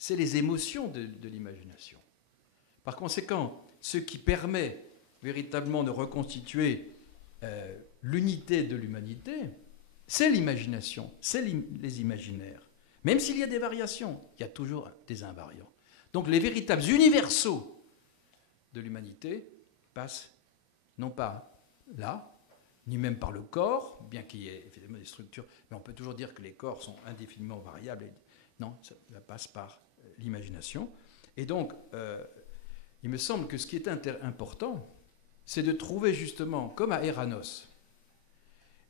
c'est les émotions de l'imagination. Par conséquent, ce qui permet véritablement de reconstituer l'unité de l'humanité, c'est l'imagination, c'est les imaginaires. Même s'il y a des variations, il y a toujours des invariants. Donc les véritables universaux de l'humanité passent non pas là, ni même par le corps, bien qu'il y ait évidemment des structures, mais on peut toujours dire que les corps sont indéfiniment variables. Non, ça passe par l'imagination. Et donc, il me semble que ce qui est important, c'est de trouver justement, comme à Eranos,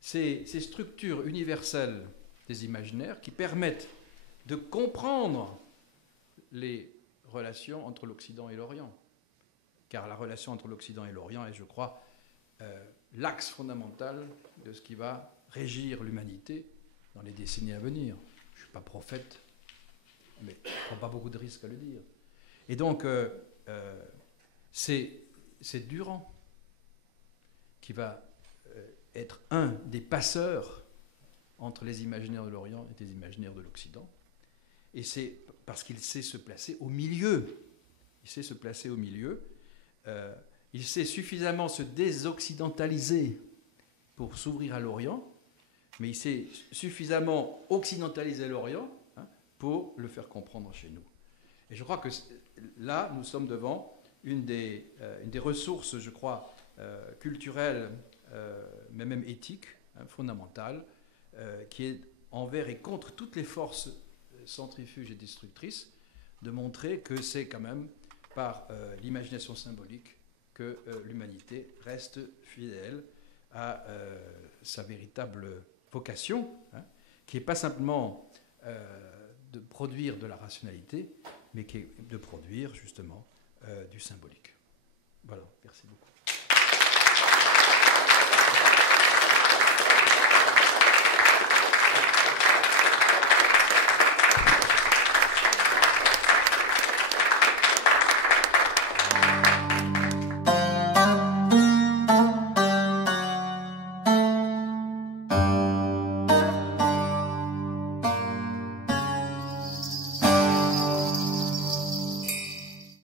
ces structures universelles des imaginaires qui permettent de comprendre les relations entre l'Occident et l'Orient. Car la relation entre l'Occident et l'Orient est, je crois, l'axe fondamental de ce qui va régir l'humanité dans les décennies à venir. Je ne suis pas prophète, mais je ne prends pas beaucoup de risques à le dire. Et donc, c'est Durand qui va être un des passeurs entre les imaginaires de l'Orient et les imaginaires de l'Occident. Et c'est parce qu'il sait se placer au milieu. Il sait se placer au milieu. Il sait suffisamment se désoccidentaliser pour s'ouvrir à l'Orient, mais il sait suffisamment occidentaliser l'Orient pour le faire comprendre chez nous. Et je crois que là, nous sommes devant une des ressources, je crois, culturelles, mais même éthiques, fondamentales, qui est envers et contre toutes les forces centrifuges et destructrices, de montrer que c'est quand même par l'imagination symbolique que l'humanité reste fidèle à sa véritable vocation, qui n'est pas simplement de produire de la rationalité, mais qui est de produire justement du symbolique. Voilà, merci beaucoup.